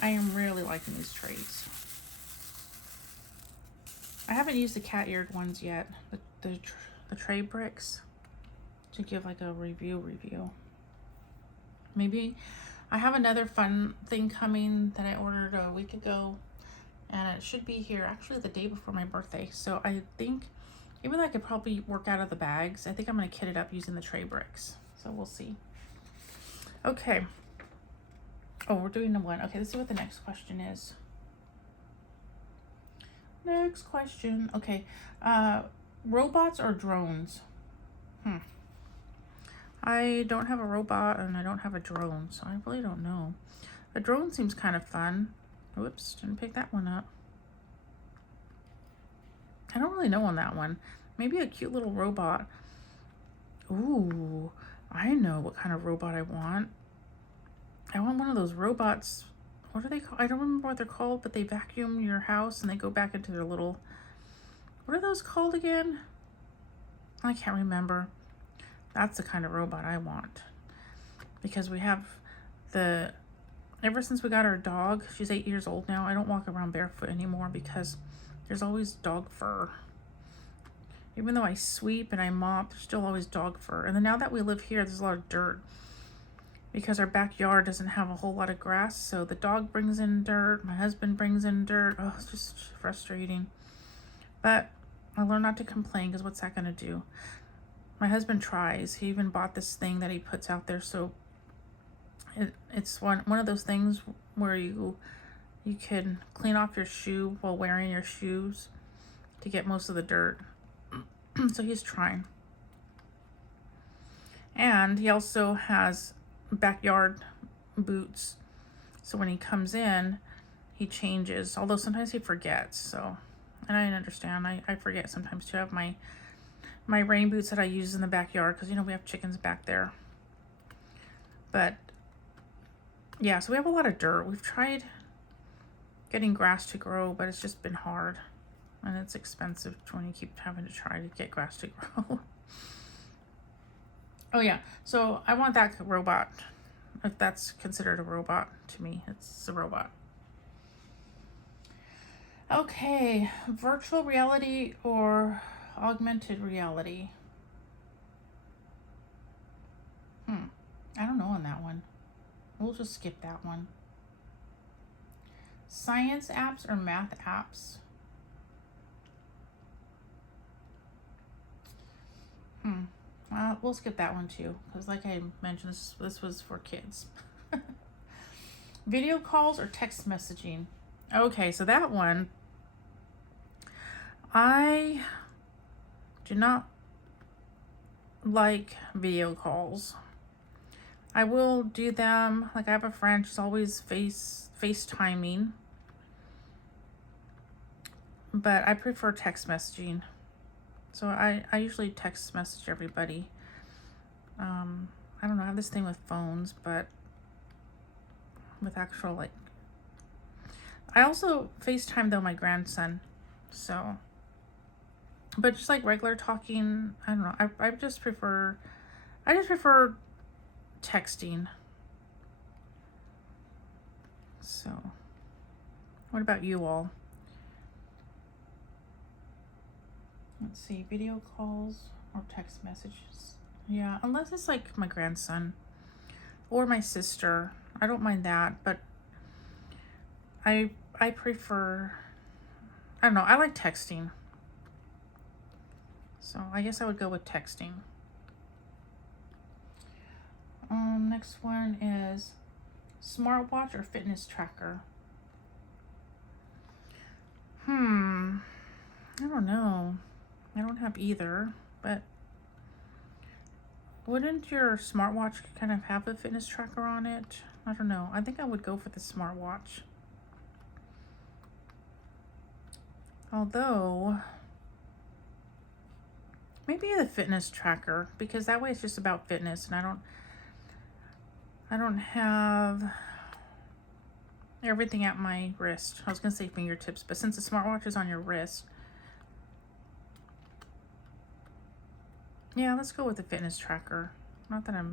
I am really liking these trays. I haven't used the cat-eared ones yet, the tray bricks, to give like a review. Maybe I have another fun thing coming that I ordered a week ago, and it should be here actually the day before my birthday. So I think even though I could probably work out of the bags, I think I'm going to kit it up using the tray bricks. So we'll see. Okay. Oh, we're doing the 1. Okay, let's see what the next question is. Next question. Okay. Robots or drones? I don't have a robot and I don't have a drone, so I really don't know. A drone seems kind of fun. Whoops, didn't pick that one up. I don't really know on that one. Maybe a cute little robot. Ooh, I know what kind of robot I want. I want one of those robots. What are they called? I don't remember what they're called, but they vacuum your house and they go back into their little... What are those called again? I can't remember. That's the kind of robot I want. Because we have the ever since we got our dog, she's 8 years old now, I don't walk around barefoot anymore because there's always dog fur. Even though I sweep and I mop, there's still always dog fur. And then now that we live here, there's a lot of dirt because our backyard doesn't have a whole lot of grass. So the dog brings in dirt, my husband brings in dirt. Oh, it's just frustrating. But I learned not to complain because what's that going to do? My husband tries. He even bought this thing that he puts out there. So it's one of those things where you can clean off your shoe while wearing your shoes to get most of the dirt. So he's trying. And he also has backyard boots. So when he comes in, he changes. Although sometimes he forgets. So, and I understand. I forget sometimes to have my rain boots that I use in the backyard because, you know, we have chickens back there. But yeah, so we have a lot of dirt. We've tried getting grass to grow, but it's just been hard. And it's expensive when you keep having to try to get grass to grow. Oh yeah, so I want that robot. If that's considered a robot to me, it's a robot. Okay, virtual reality or augmented reality? I don't know on that one. We'll just skip that one. Science apps or math apps? We'll skip that one too, because like I mentioned, this was for kids. Video calls or text messaging? Okay, so that one, I do not like video calls. I will do them, like I have a friend, she's always FaceTiming, but I prefer text messaging. So I usually text message everybody. I don't know, I have this thing with phones, but with actual, like, I also FaceTime though my grandson. So, but just like regular talking, I don't know. I just prefer texting. So, what about you all? Let's see, video calls or text messages. Yeah, unless it's like my grandson or my sister. I don't mind that, but I prefer, I don't know, I like texting. So I guess I would go with texting. Next one is smartwatch or fitness tracker. I don't know. I don't have either, but wouldn't your smartwatch kind of have a fitness tracker on it? I don't know. I think I would go for the smartwatch. Although, maybe the fitness tracker, because that way it's just about fitness, and I don't have everything at my wrist. I was gonna say fingertips, but since the smartwatch is on your wrist, yeah, let's go with the fitness tracker. Not that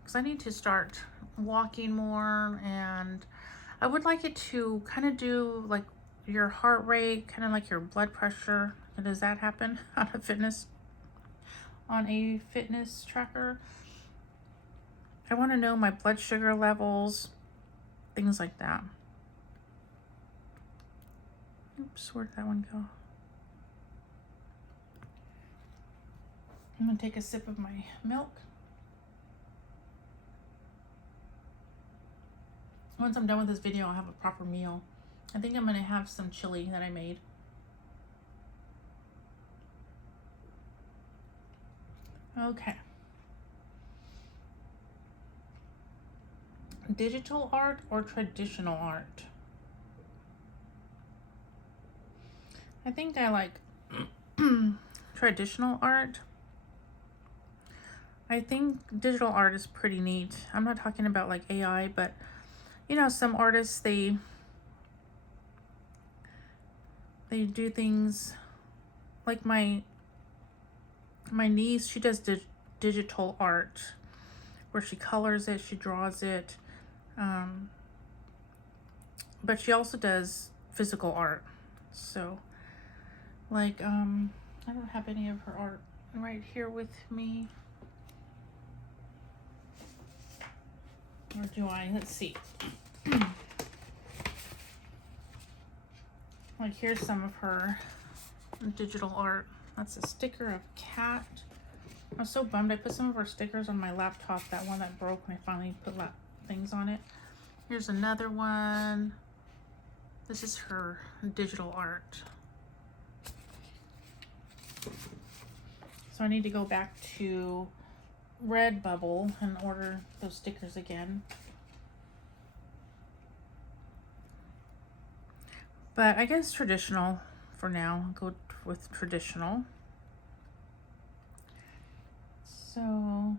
because I need to start walking more, and I would like it to kind of do like your heart rate, kind of like your blood pressure. Does that happen on a fitness tracker? I want to know my blood sugar levels, things like that. Oops, where'd that one go? I'm gonna take a sip of my milk. Once I'm done with this video, I'll have a proper meal. I think I'm gonna have some chili that I made. Okay. Digital art or traditional art? I think I like traditional art. I think digital art is pretty neat. I'm not talking about like AI, but you know, some artists, they do things like my niece, she does digital art where she colors it, she draws it. but she also does physical art. So like, I don't have any of her art right here with me. Or do I? Let's see. Like, here's some of her digital art. That's a sticker of cat. I was so bummed. I put some of her stickers on my laptop, that one that broke, and I finally put things on it. Here's another one. This is her digital art. So I need to go back to Redbubble and order those stickers again. But I guess traditional for now. Go with traditional. So,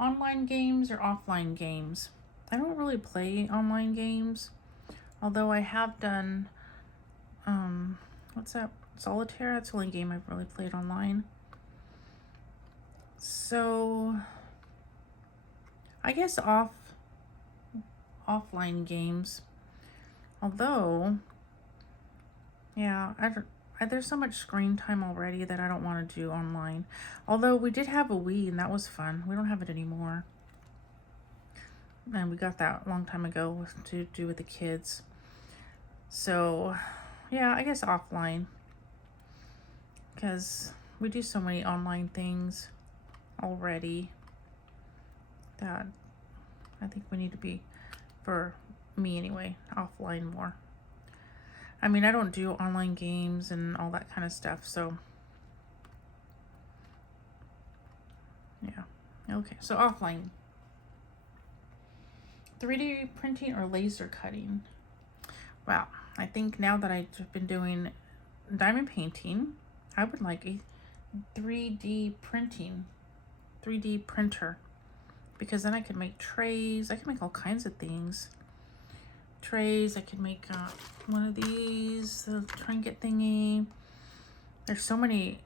online games or offline games? I don't really play online games, although I have done, what's that? Solitaire? That's the only game I've really played online. So, I guess offline games. Although, yeah, there's so much screen time already that I don't want to do online. Although we did have a Wii and that was fun. We don't have it anymore. And we got that a long time ago to do with the kids. So, yeah, I guess offline. Because we do so many online things already that I think we need to be, for me anyway, offline more. I mean, I don't do online games and all that kind of stuff, so yeah. Okay, so offline. 3D printing or laser cutting? Well, I think now that I've been doing diamond painting, I would like a 3D printer, because then I can make trays. I can make all kinds of things. Trays, I could make one of these, the trinket thingy. There's so many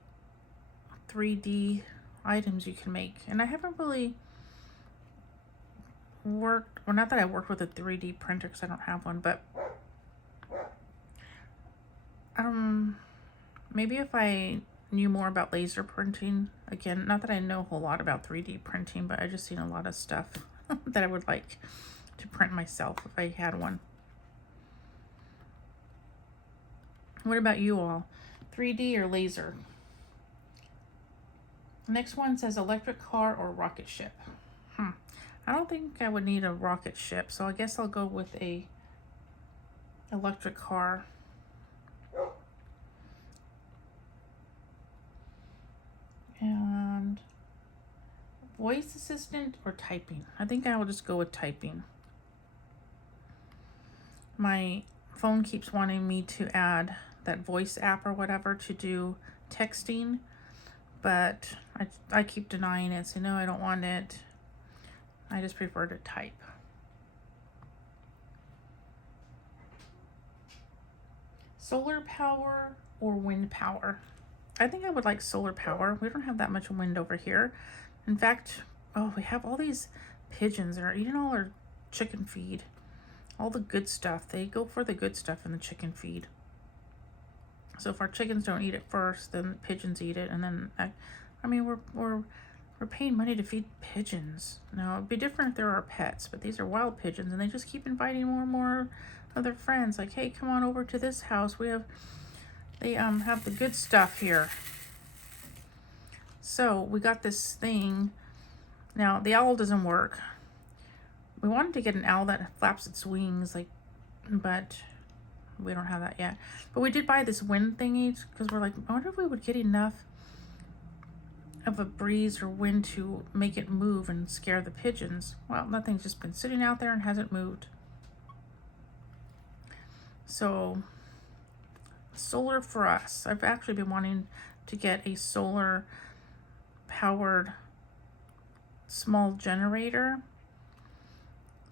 3D items you can make, and I haven't really worked, well, not that I worked with a 3D printer because I don't have one, but maybe if I knew more about laser printing, again, not that I know a whole lot about 3D printing, but I just seen a lot of stuff that I would like to print myself if I had one. What about you all? 3D or laser? The next one says electric car or rocket ship. I don't think I would need a rocket ship, so I guess I'll go with a electric car. And voice assistant or typing? I think I will just go with typing. My phone keeps wanting me to add that voice app or whatever to do texting, but I keep denying it, so no, I don't want it. I just prefer to type. Solar power or wind power? I think I would like solar power. We don't have that much wind over here. In fact, we have all these pigeons that are eating all our chicken feed. All the good stuff. They go for the good stuff in the chicken feed. So if our chickens don't eat it first, then the pigeons eat it, and then I mean, we're paying money to feed pigeons. Now, it'd be different if they were our pets, but these are wild pigeons, and they just keep inviting more and more of their friends. Like, hey, come on over to this house. They have the good stuff here. So we got this thing. Now, the owl doesn't work. We wanted to get an owl that flaps its wings, but we don't have that yet. But we did buy this wind thingy because we're like, I wonder if we would get enough of a breeze or wind to make it move and scare the pigeons. Well, nothing's just been sitting out there and hasn't moved. So, solar for us. I've actually been wanting to get a solar powered small generator.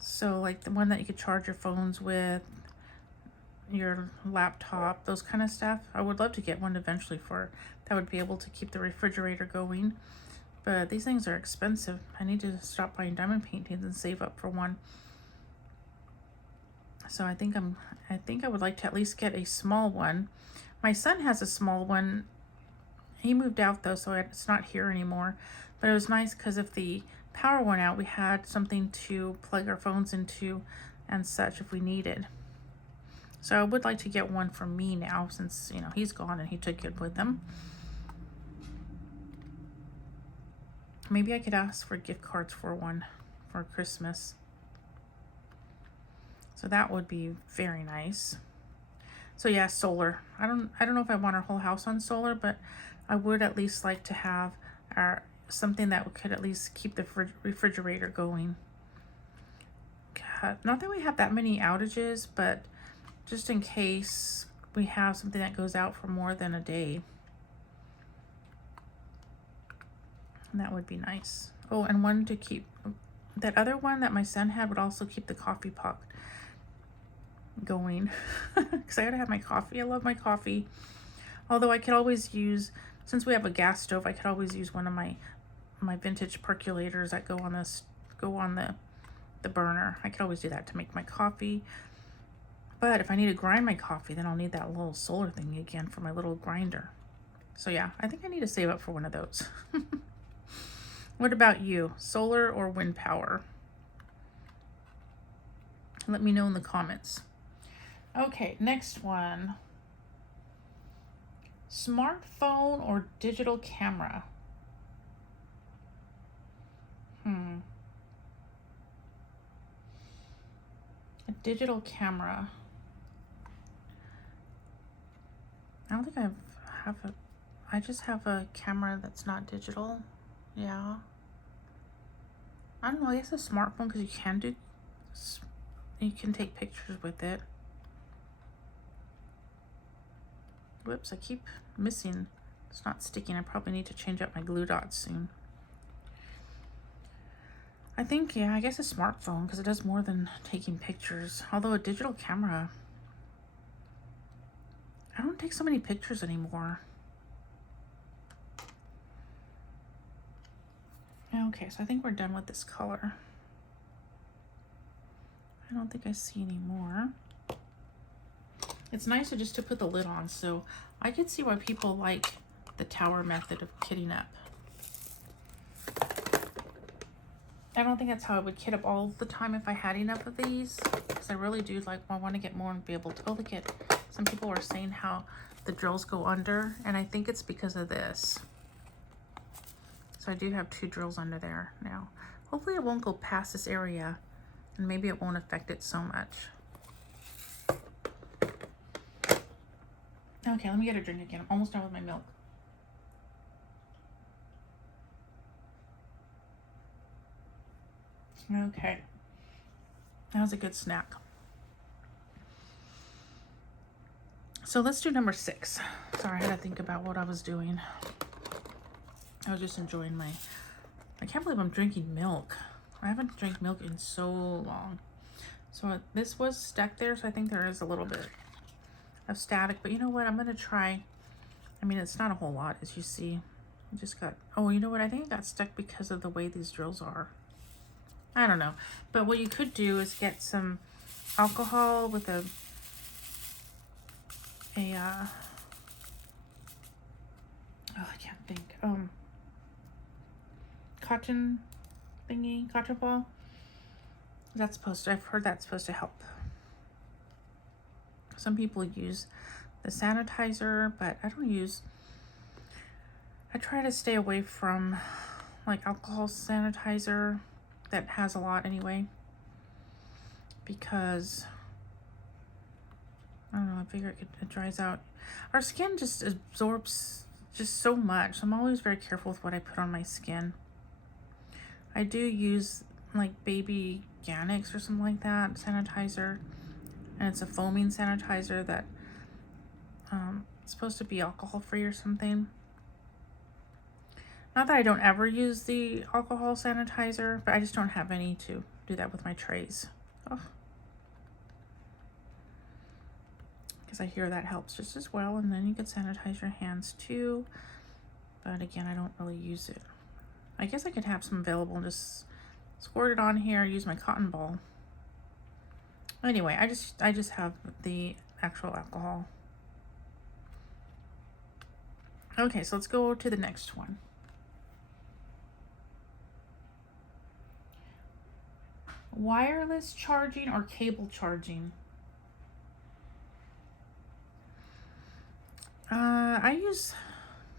So like the one that you could charge your phones with, your laptop, those kind of stuff. I would love to get one eventually that would be able to keep the refrigerator going. But these things are expensive. I need to stop buying diamond paintings and save up for one. So I think I would like to at least get a small one. My son has a small one. He moved out though, so it's not here anymore. But it was nice because if the power went out, we had something to plug our phones into and such if we needed. So I would like to get one for me now since, you know, he's gone and he took it with him. Maybe I could ask for gift cards for one for Christmas. So that would be very nice. So yeah, solar. I don't know if I want our whole house on solar, but I would at least like to have something that could at least keep the refrigerator going. God, not that we have that many outages, but just in case we have something that goes out for more than a day. And that would be nice. Oh, and one to keep, that other one that my son had would also keep the coffee pot going. Because I gotta have my coffee. I love my coffee. Although I could always use, since we have a gas stove, I could always use one of my vintage percolators that go on the burner. I could always do that to make my coffee. But if I need to grind my coffee, then I'll need that little solar thing again for my little grinder. So yeah, I think I need to save up for one of those. What about you? Solar or wind power? Let me know in the comments. Okay, next one. Smartphone or digital camera? A digital camera. I don't think I just have a camera that's not digital. Yeah. I don't know, I guess a smartphone because you can take pictures with it. Whoops, I keep missing. It's not sticking. I probably need to change up my glue dots soon. I think, yeah, I guess a smartphone because it does more than taking pictures. Although a digital camera, I don't take so many pictures anymore. Okay, so I think we're done with this color. I don't think I see any more. It's nicer just to put the lid on, so I could see why people like the tower method of kitting up. I don't think that's how I would kit up all the time if I had enough of these, because I really do I want to get more and be able to, look at, some people were saying how the drills go under, and I think it's because of this. So I do have 2 drills under there now. Hopefully it won't go past this area, and maybe it won't affect it so much. Okay, let me get a drink again. I'm almost done with my milk. Okay. That was a good snack. So let's do number 6. Sorry, I had to think about what I was doing. I was just enjoying I can't believe I'm drinking milk. I haven't drank milk in so long. So this was stuck there, so I think there is a little bit of static, but you know what? I'm going to try. I mean, it's not a whole lot, as you see. I just got, oh, you know what? I think it got stuck because of the way these drills are. I don't know. But what you could do is get some alcohol with a oh, I can't think. Cotton thingy, cotton ball. I've heard that's supposed to help. Some people use the sanitizer, but I try to stay away from like alcohol sanitizer that has a lot anyway, because I don't know, I figure it dries out. Our skin just absorbs just so much. So I'm always very careful with what I put on my skin. I do use like baby Ganix or something like that sanitizer, and it's a foaming sanitizer that it's supposed to be alcohol free or something. Not that I don't ever use the alcohol sanitizer, but I just don't have any to do that with my trays. Because I hear that helps just as well, and then you can sanitize your hands too. But again, I don't really use it. I guess I could have some available and just squirt it on here, use my cotton ball. Anyway, I just have the actual alcohol. Okay, so let's go to the next one. Wireless charging or cable charging? I use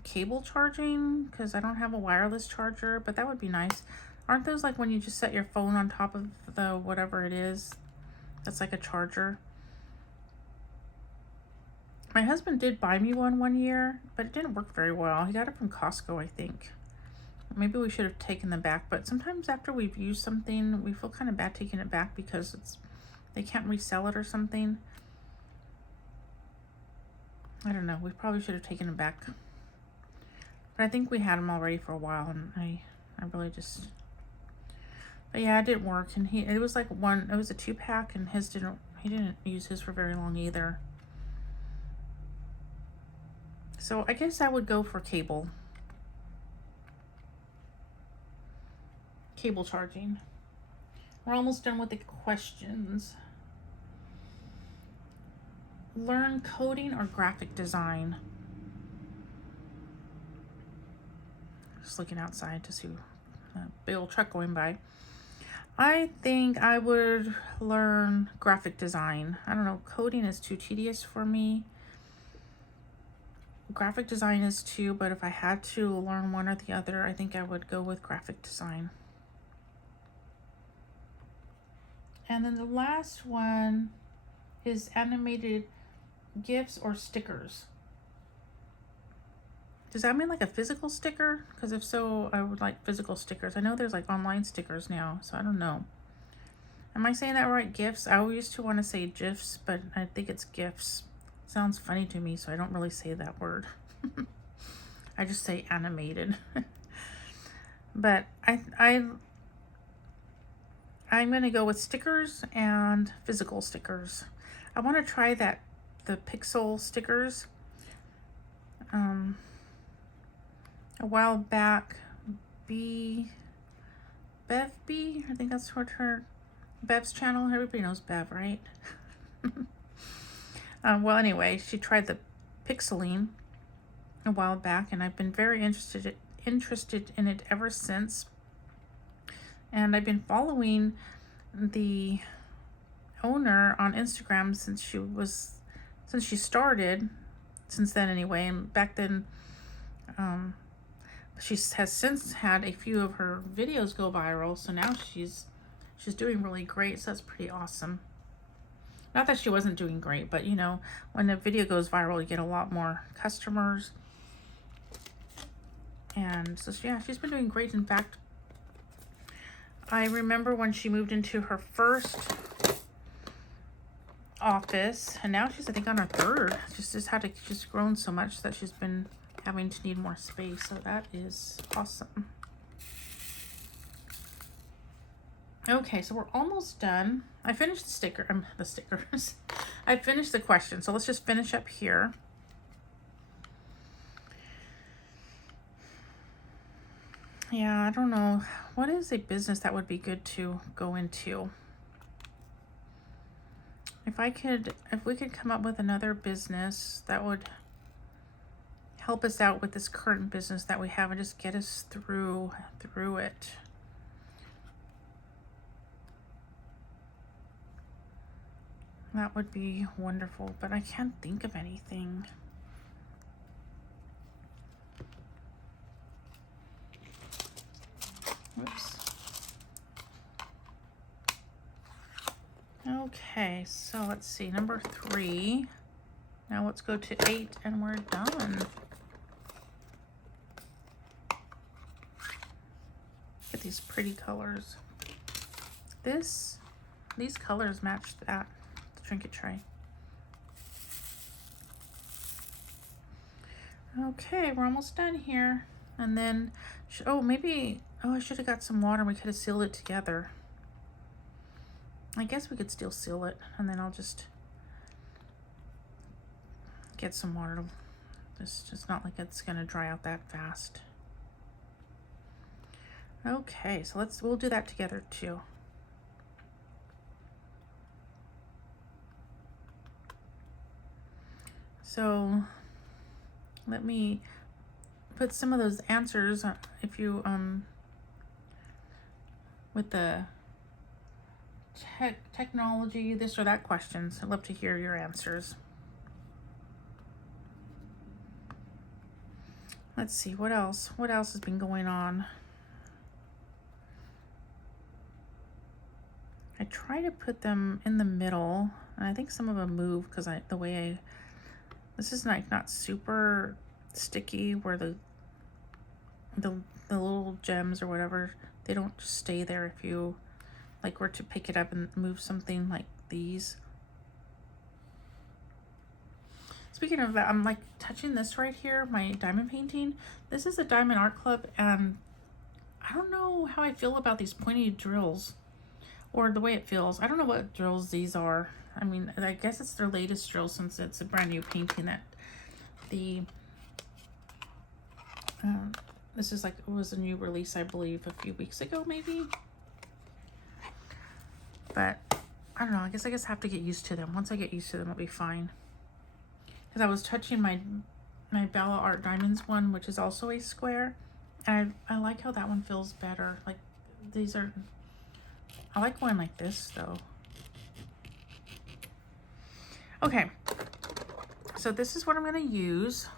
cable charging because I don't have a wireless charger, but that would be nice. Aren't those like when you just set your phone on top of the whatever it is? That's like a charger. My husband did buy me one year, but it didn't work very well. He got it from Costco, I think. Maybe we should have taken them back, but sometimes after we've used something, we feel kind of bad taking it back because they can't resell it or something. I don't know. We probably should have taken them back. But I think we had them already for a while, and I really just... But yeah, it didn't work, and it was like it was a 2-pack, and he didn't use his for very long either. So I guess I would go for cable charging. We're almost done with the questions. Learn coding or graphic design? Just looking outside to see a big old truck going by. I think I would learn graphic design. I don't know, coding is too tedious for me. Graphic design is too, but if I had to learn one or the other, I think I would go with graphic design. And then the last one is animated GIFs or stickers. Does that mean like a physical sticker? Because if so, I would like physical stickers. I know there's like online stickers now, so I don't know. Am I saying that right? GIFs? I always used to want to say GIFs, but I think it's GIFs. Sounds funny to me, so I don't really say that word. I just say animated. But I'm gonna go with stickers and physical stickers. I want to try the pixel stickers. A while back, Bev B, I think that's what her Bev's channel. Everybody knows Bev, right? Well, anyway, she tried the pixeling a while back, and I've been very interested in it ever since. And I've been following the owner on Instagram since she started, since then anyway. And back then, she has since had a few of her videos go viral, so now she's doing really great, so that's pretty awesome. Not that she wasn't doing great, but you know, when a video goes viral, you get a lot more customers. And so yeah, she's been doing great. In fact, I remember when she moved into her first office, and now she's, I think, on her third. She's grown so much that she's been having to need more space, so that is awesome. Okay, so we're almost done. I finished the stickers. I finished the question, so let's just finish up here. Yeah, I don't know. What is a business that would be good to go into? If we could come up with another business that would help us out with this current business that we have and just get us through it. That would be wonderful, but I can't think of anything. Whoops. Okay, so let's see, number 3. Now let's go to 8 and we're done. Look at these pretty colors. These colors match the trinket tray. Okay, we're almost done here. And then, I should have got some water and we could have sealed it together. I guess we could still seal it, and then I'll just get some water. It's just not like it's gonna dry out that fast. Okay, so we'll do that together too. So let me put some of those answers if you with the technology, this or that questions. I'd love to hear your answers. Let's see, what else? What else has been going on? I try to put them in the middle, and I think some of them move because the way this is like not super sticky, where the little gems or whatever, they don't just stay there if you like were to pick it up and move something like these. Speaking of that, I'm like touching this right here, my diamond painting. This is a Diamond Art Club, and I don't know how I feel about these pointy drills, or the way it feels. I don't know what drills these are. I mean, I guess it's their latest drill since it's a brand new painting that the this is like, it was a new release, I believe, a few weeks ago maybe. But I don't know, I guess I have to get used to them. Once I get used to them, it'll be fine. Because I was touching my Bella Art Diamonds one, which is also a square, and I like how that one feels better. Like these are, I like one like this though. Okay, so this is what I'm going to use.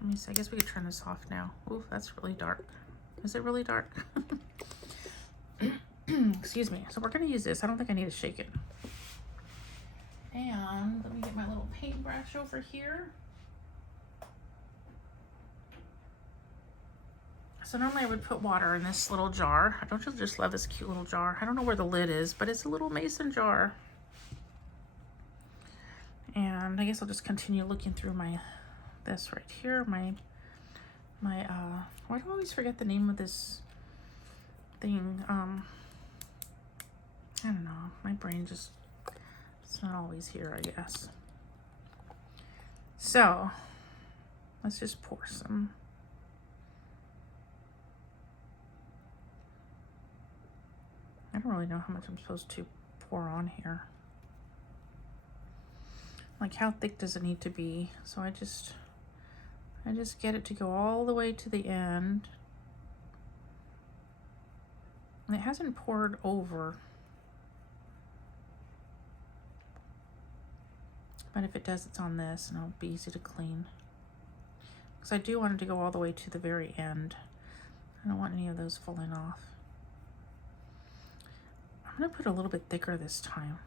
Let me see, I guess we could turn this off now. Ooh, that's really dark. Is it really dark? Excuse me. So we're going to use this. I don't think I need to shake it. And let me get my little paintbrush over here. So normally I would put water in this little jar. Don't you just love this cute little jar? I don't know where the lid is, but it's a little mason jar. And I guess I'll just continue looking through this right here. Why do I always forget the name of this thing? I don't know. My brain just, it's not always here, I guess. So let's just pour some. I don't really know how much I'm supposed to pour on here. Like, how thick does it need to be? So I just get it to go all the way to the end. And it hasn't poured over. But if it does, it's on this, and it'll be easy to clean. Because I do want it to go all the way to the very end. I don't want any of those falling off. I'm going to put a little bit thicker this time.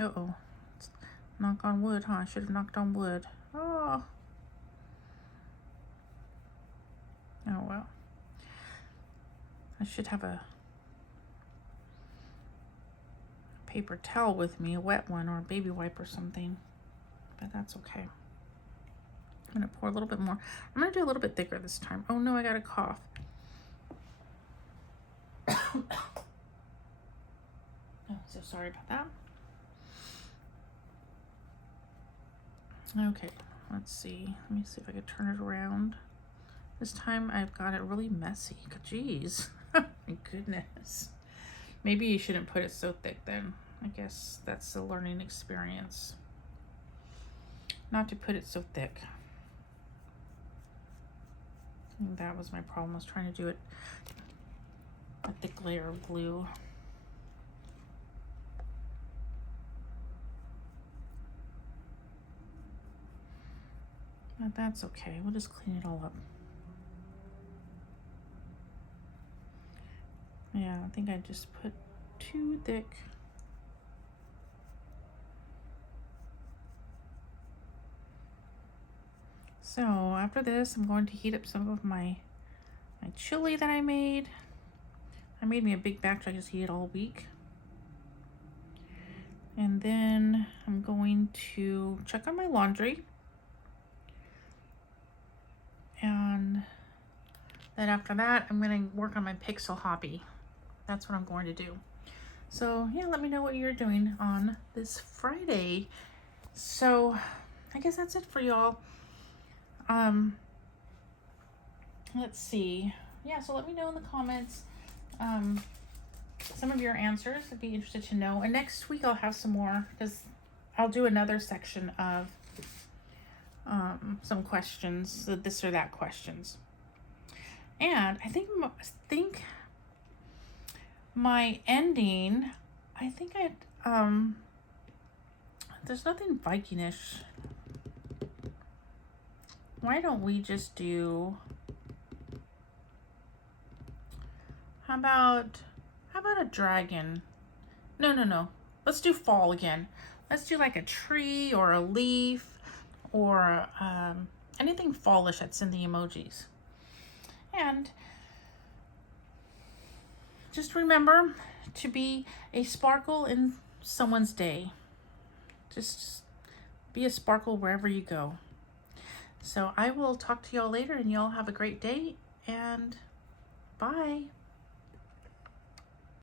Uh-oh. Knock on wood, huh? I should have knocked on wood. Oh. Oh, well. I should have a paper towel with me, a wet one, or a baby wipe or something. But that's okay. I'm going to pour a little bit more. I'm going to do a little bit thicker this time. Oh, no, I got a cough. Oh, so sorry about that. Okay, let's see. Let me see if I can turn it around. This time I've got it really messy. Jeez. My goodness. Maybe you shouldn't put it so thick then. I guess that's the learning experience. Not to put it so thick. And that was my problem. I was trying to do it a thick layer of glue. But that's okay. We'll just clean it all up. Yeah, I think I just put too thick. So after this, I'm going to heat up some of my chili that I made. I made me a big batch. I just heated all week. And then I'm going to check on my laundry. And then after that, I'm going to work on my pixel hobby. That's what I'm going to do. So yeah, let me know what you're doing on this Friday. So I guess that's it for y'all. Let's see. Yeah, so let me know in the comments some of your answers. I'd be interested to know. And next week I'll have some more, because I'll do another section of some questions, the this or that questions. And I think my ending, I think there's nothing Vikingish. Why don't we just do, how about a dragon? No. Let's do fall again. Let's do like a tree or a leaf or anything fallish that's in the emojis. And just remember to be a sparkle in someone's day. Just be a sparkle wherever you go. So I will talk to y'all later, and y'all have a great day, and bye.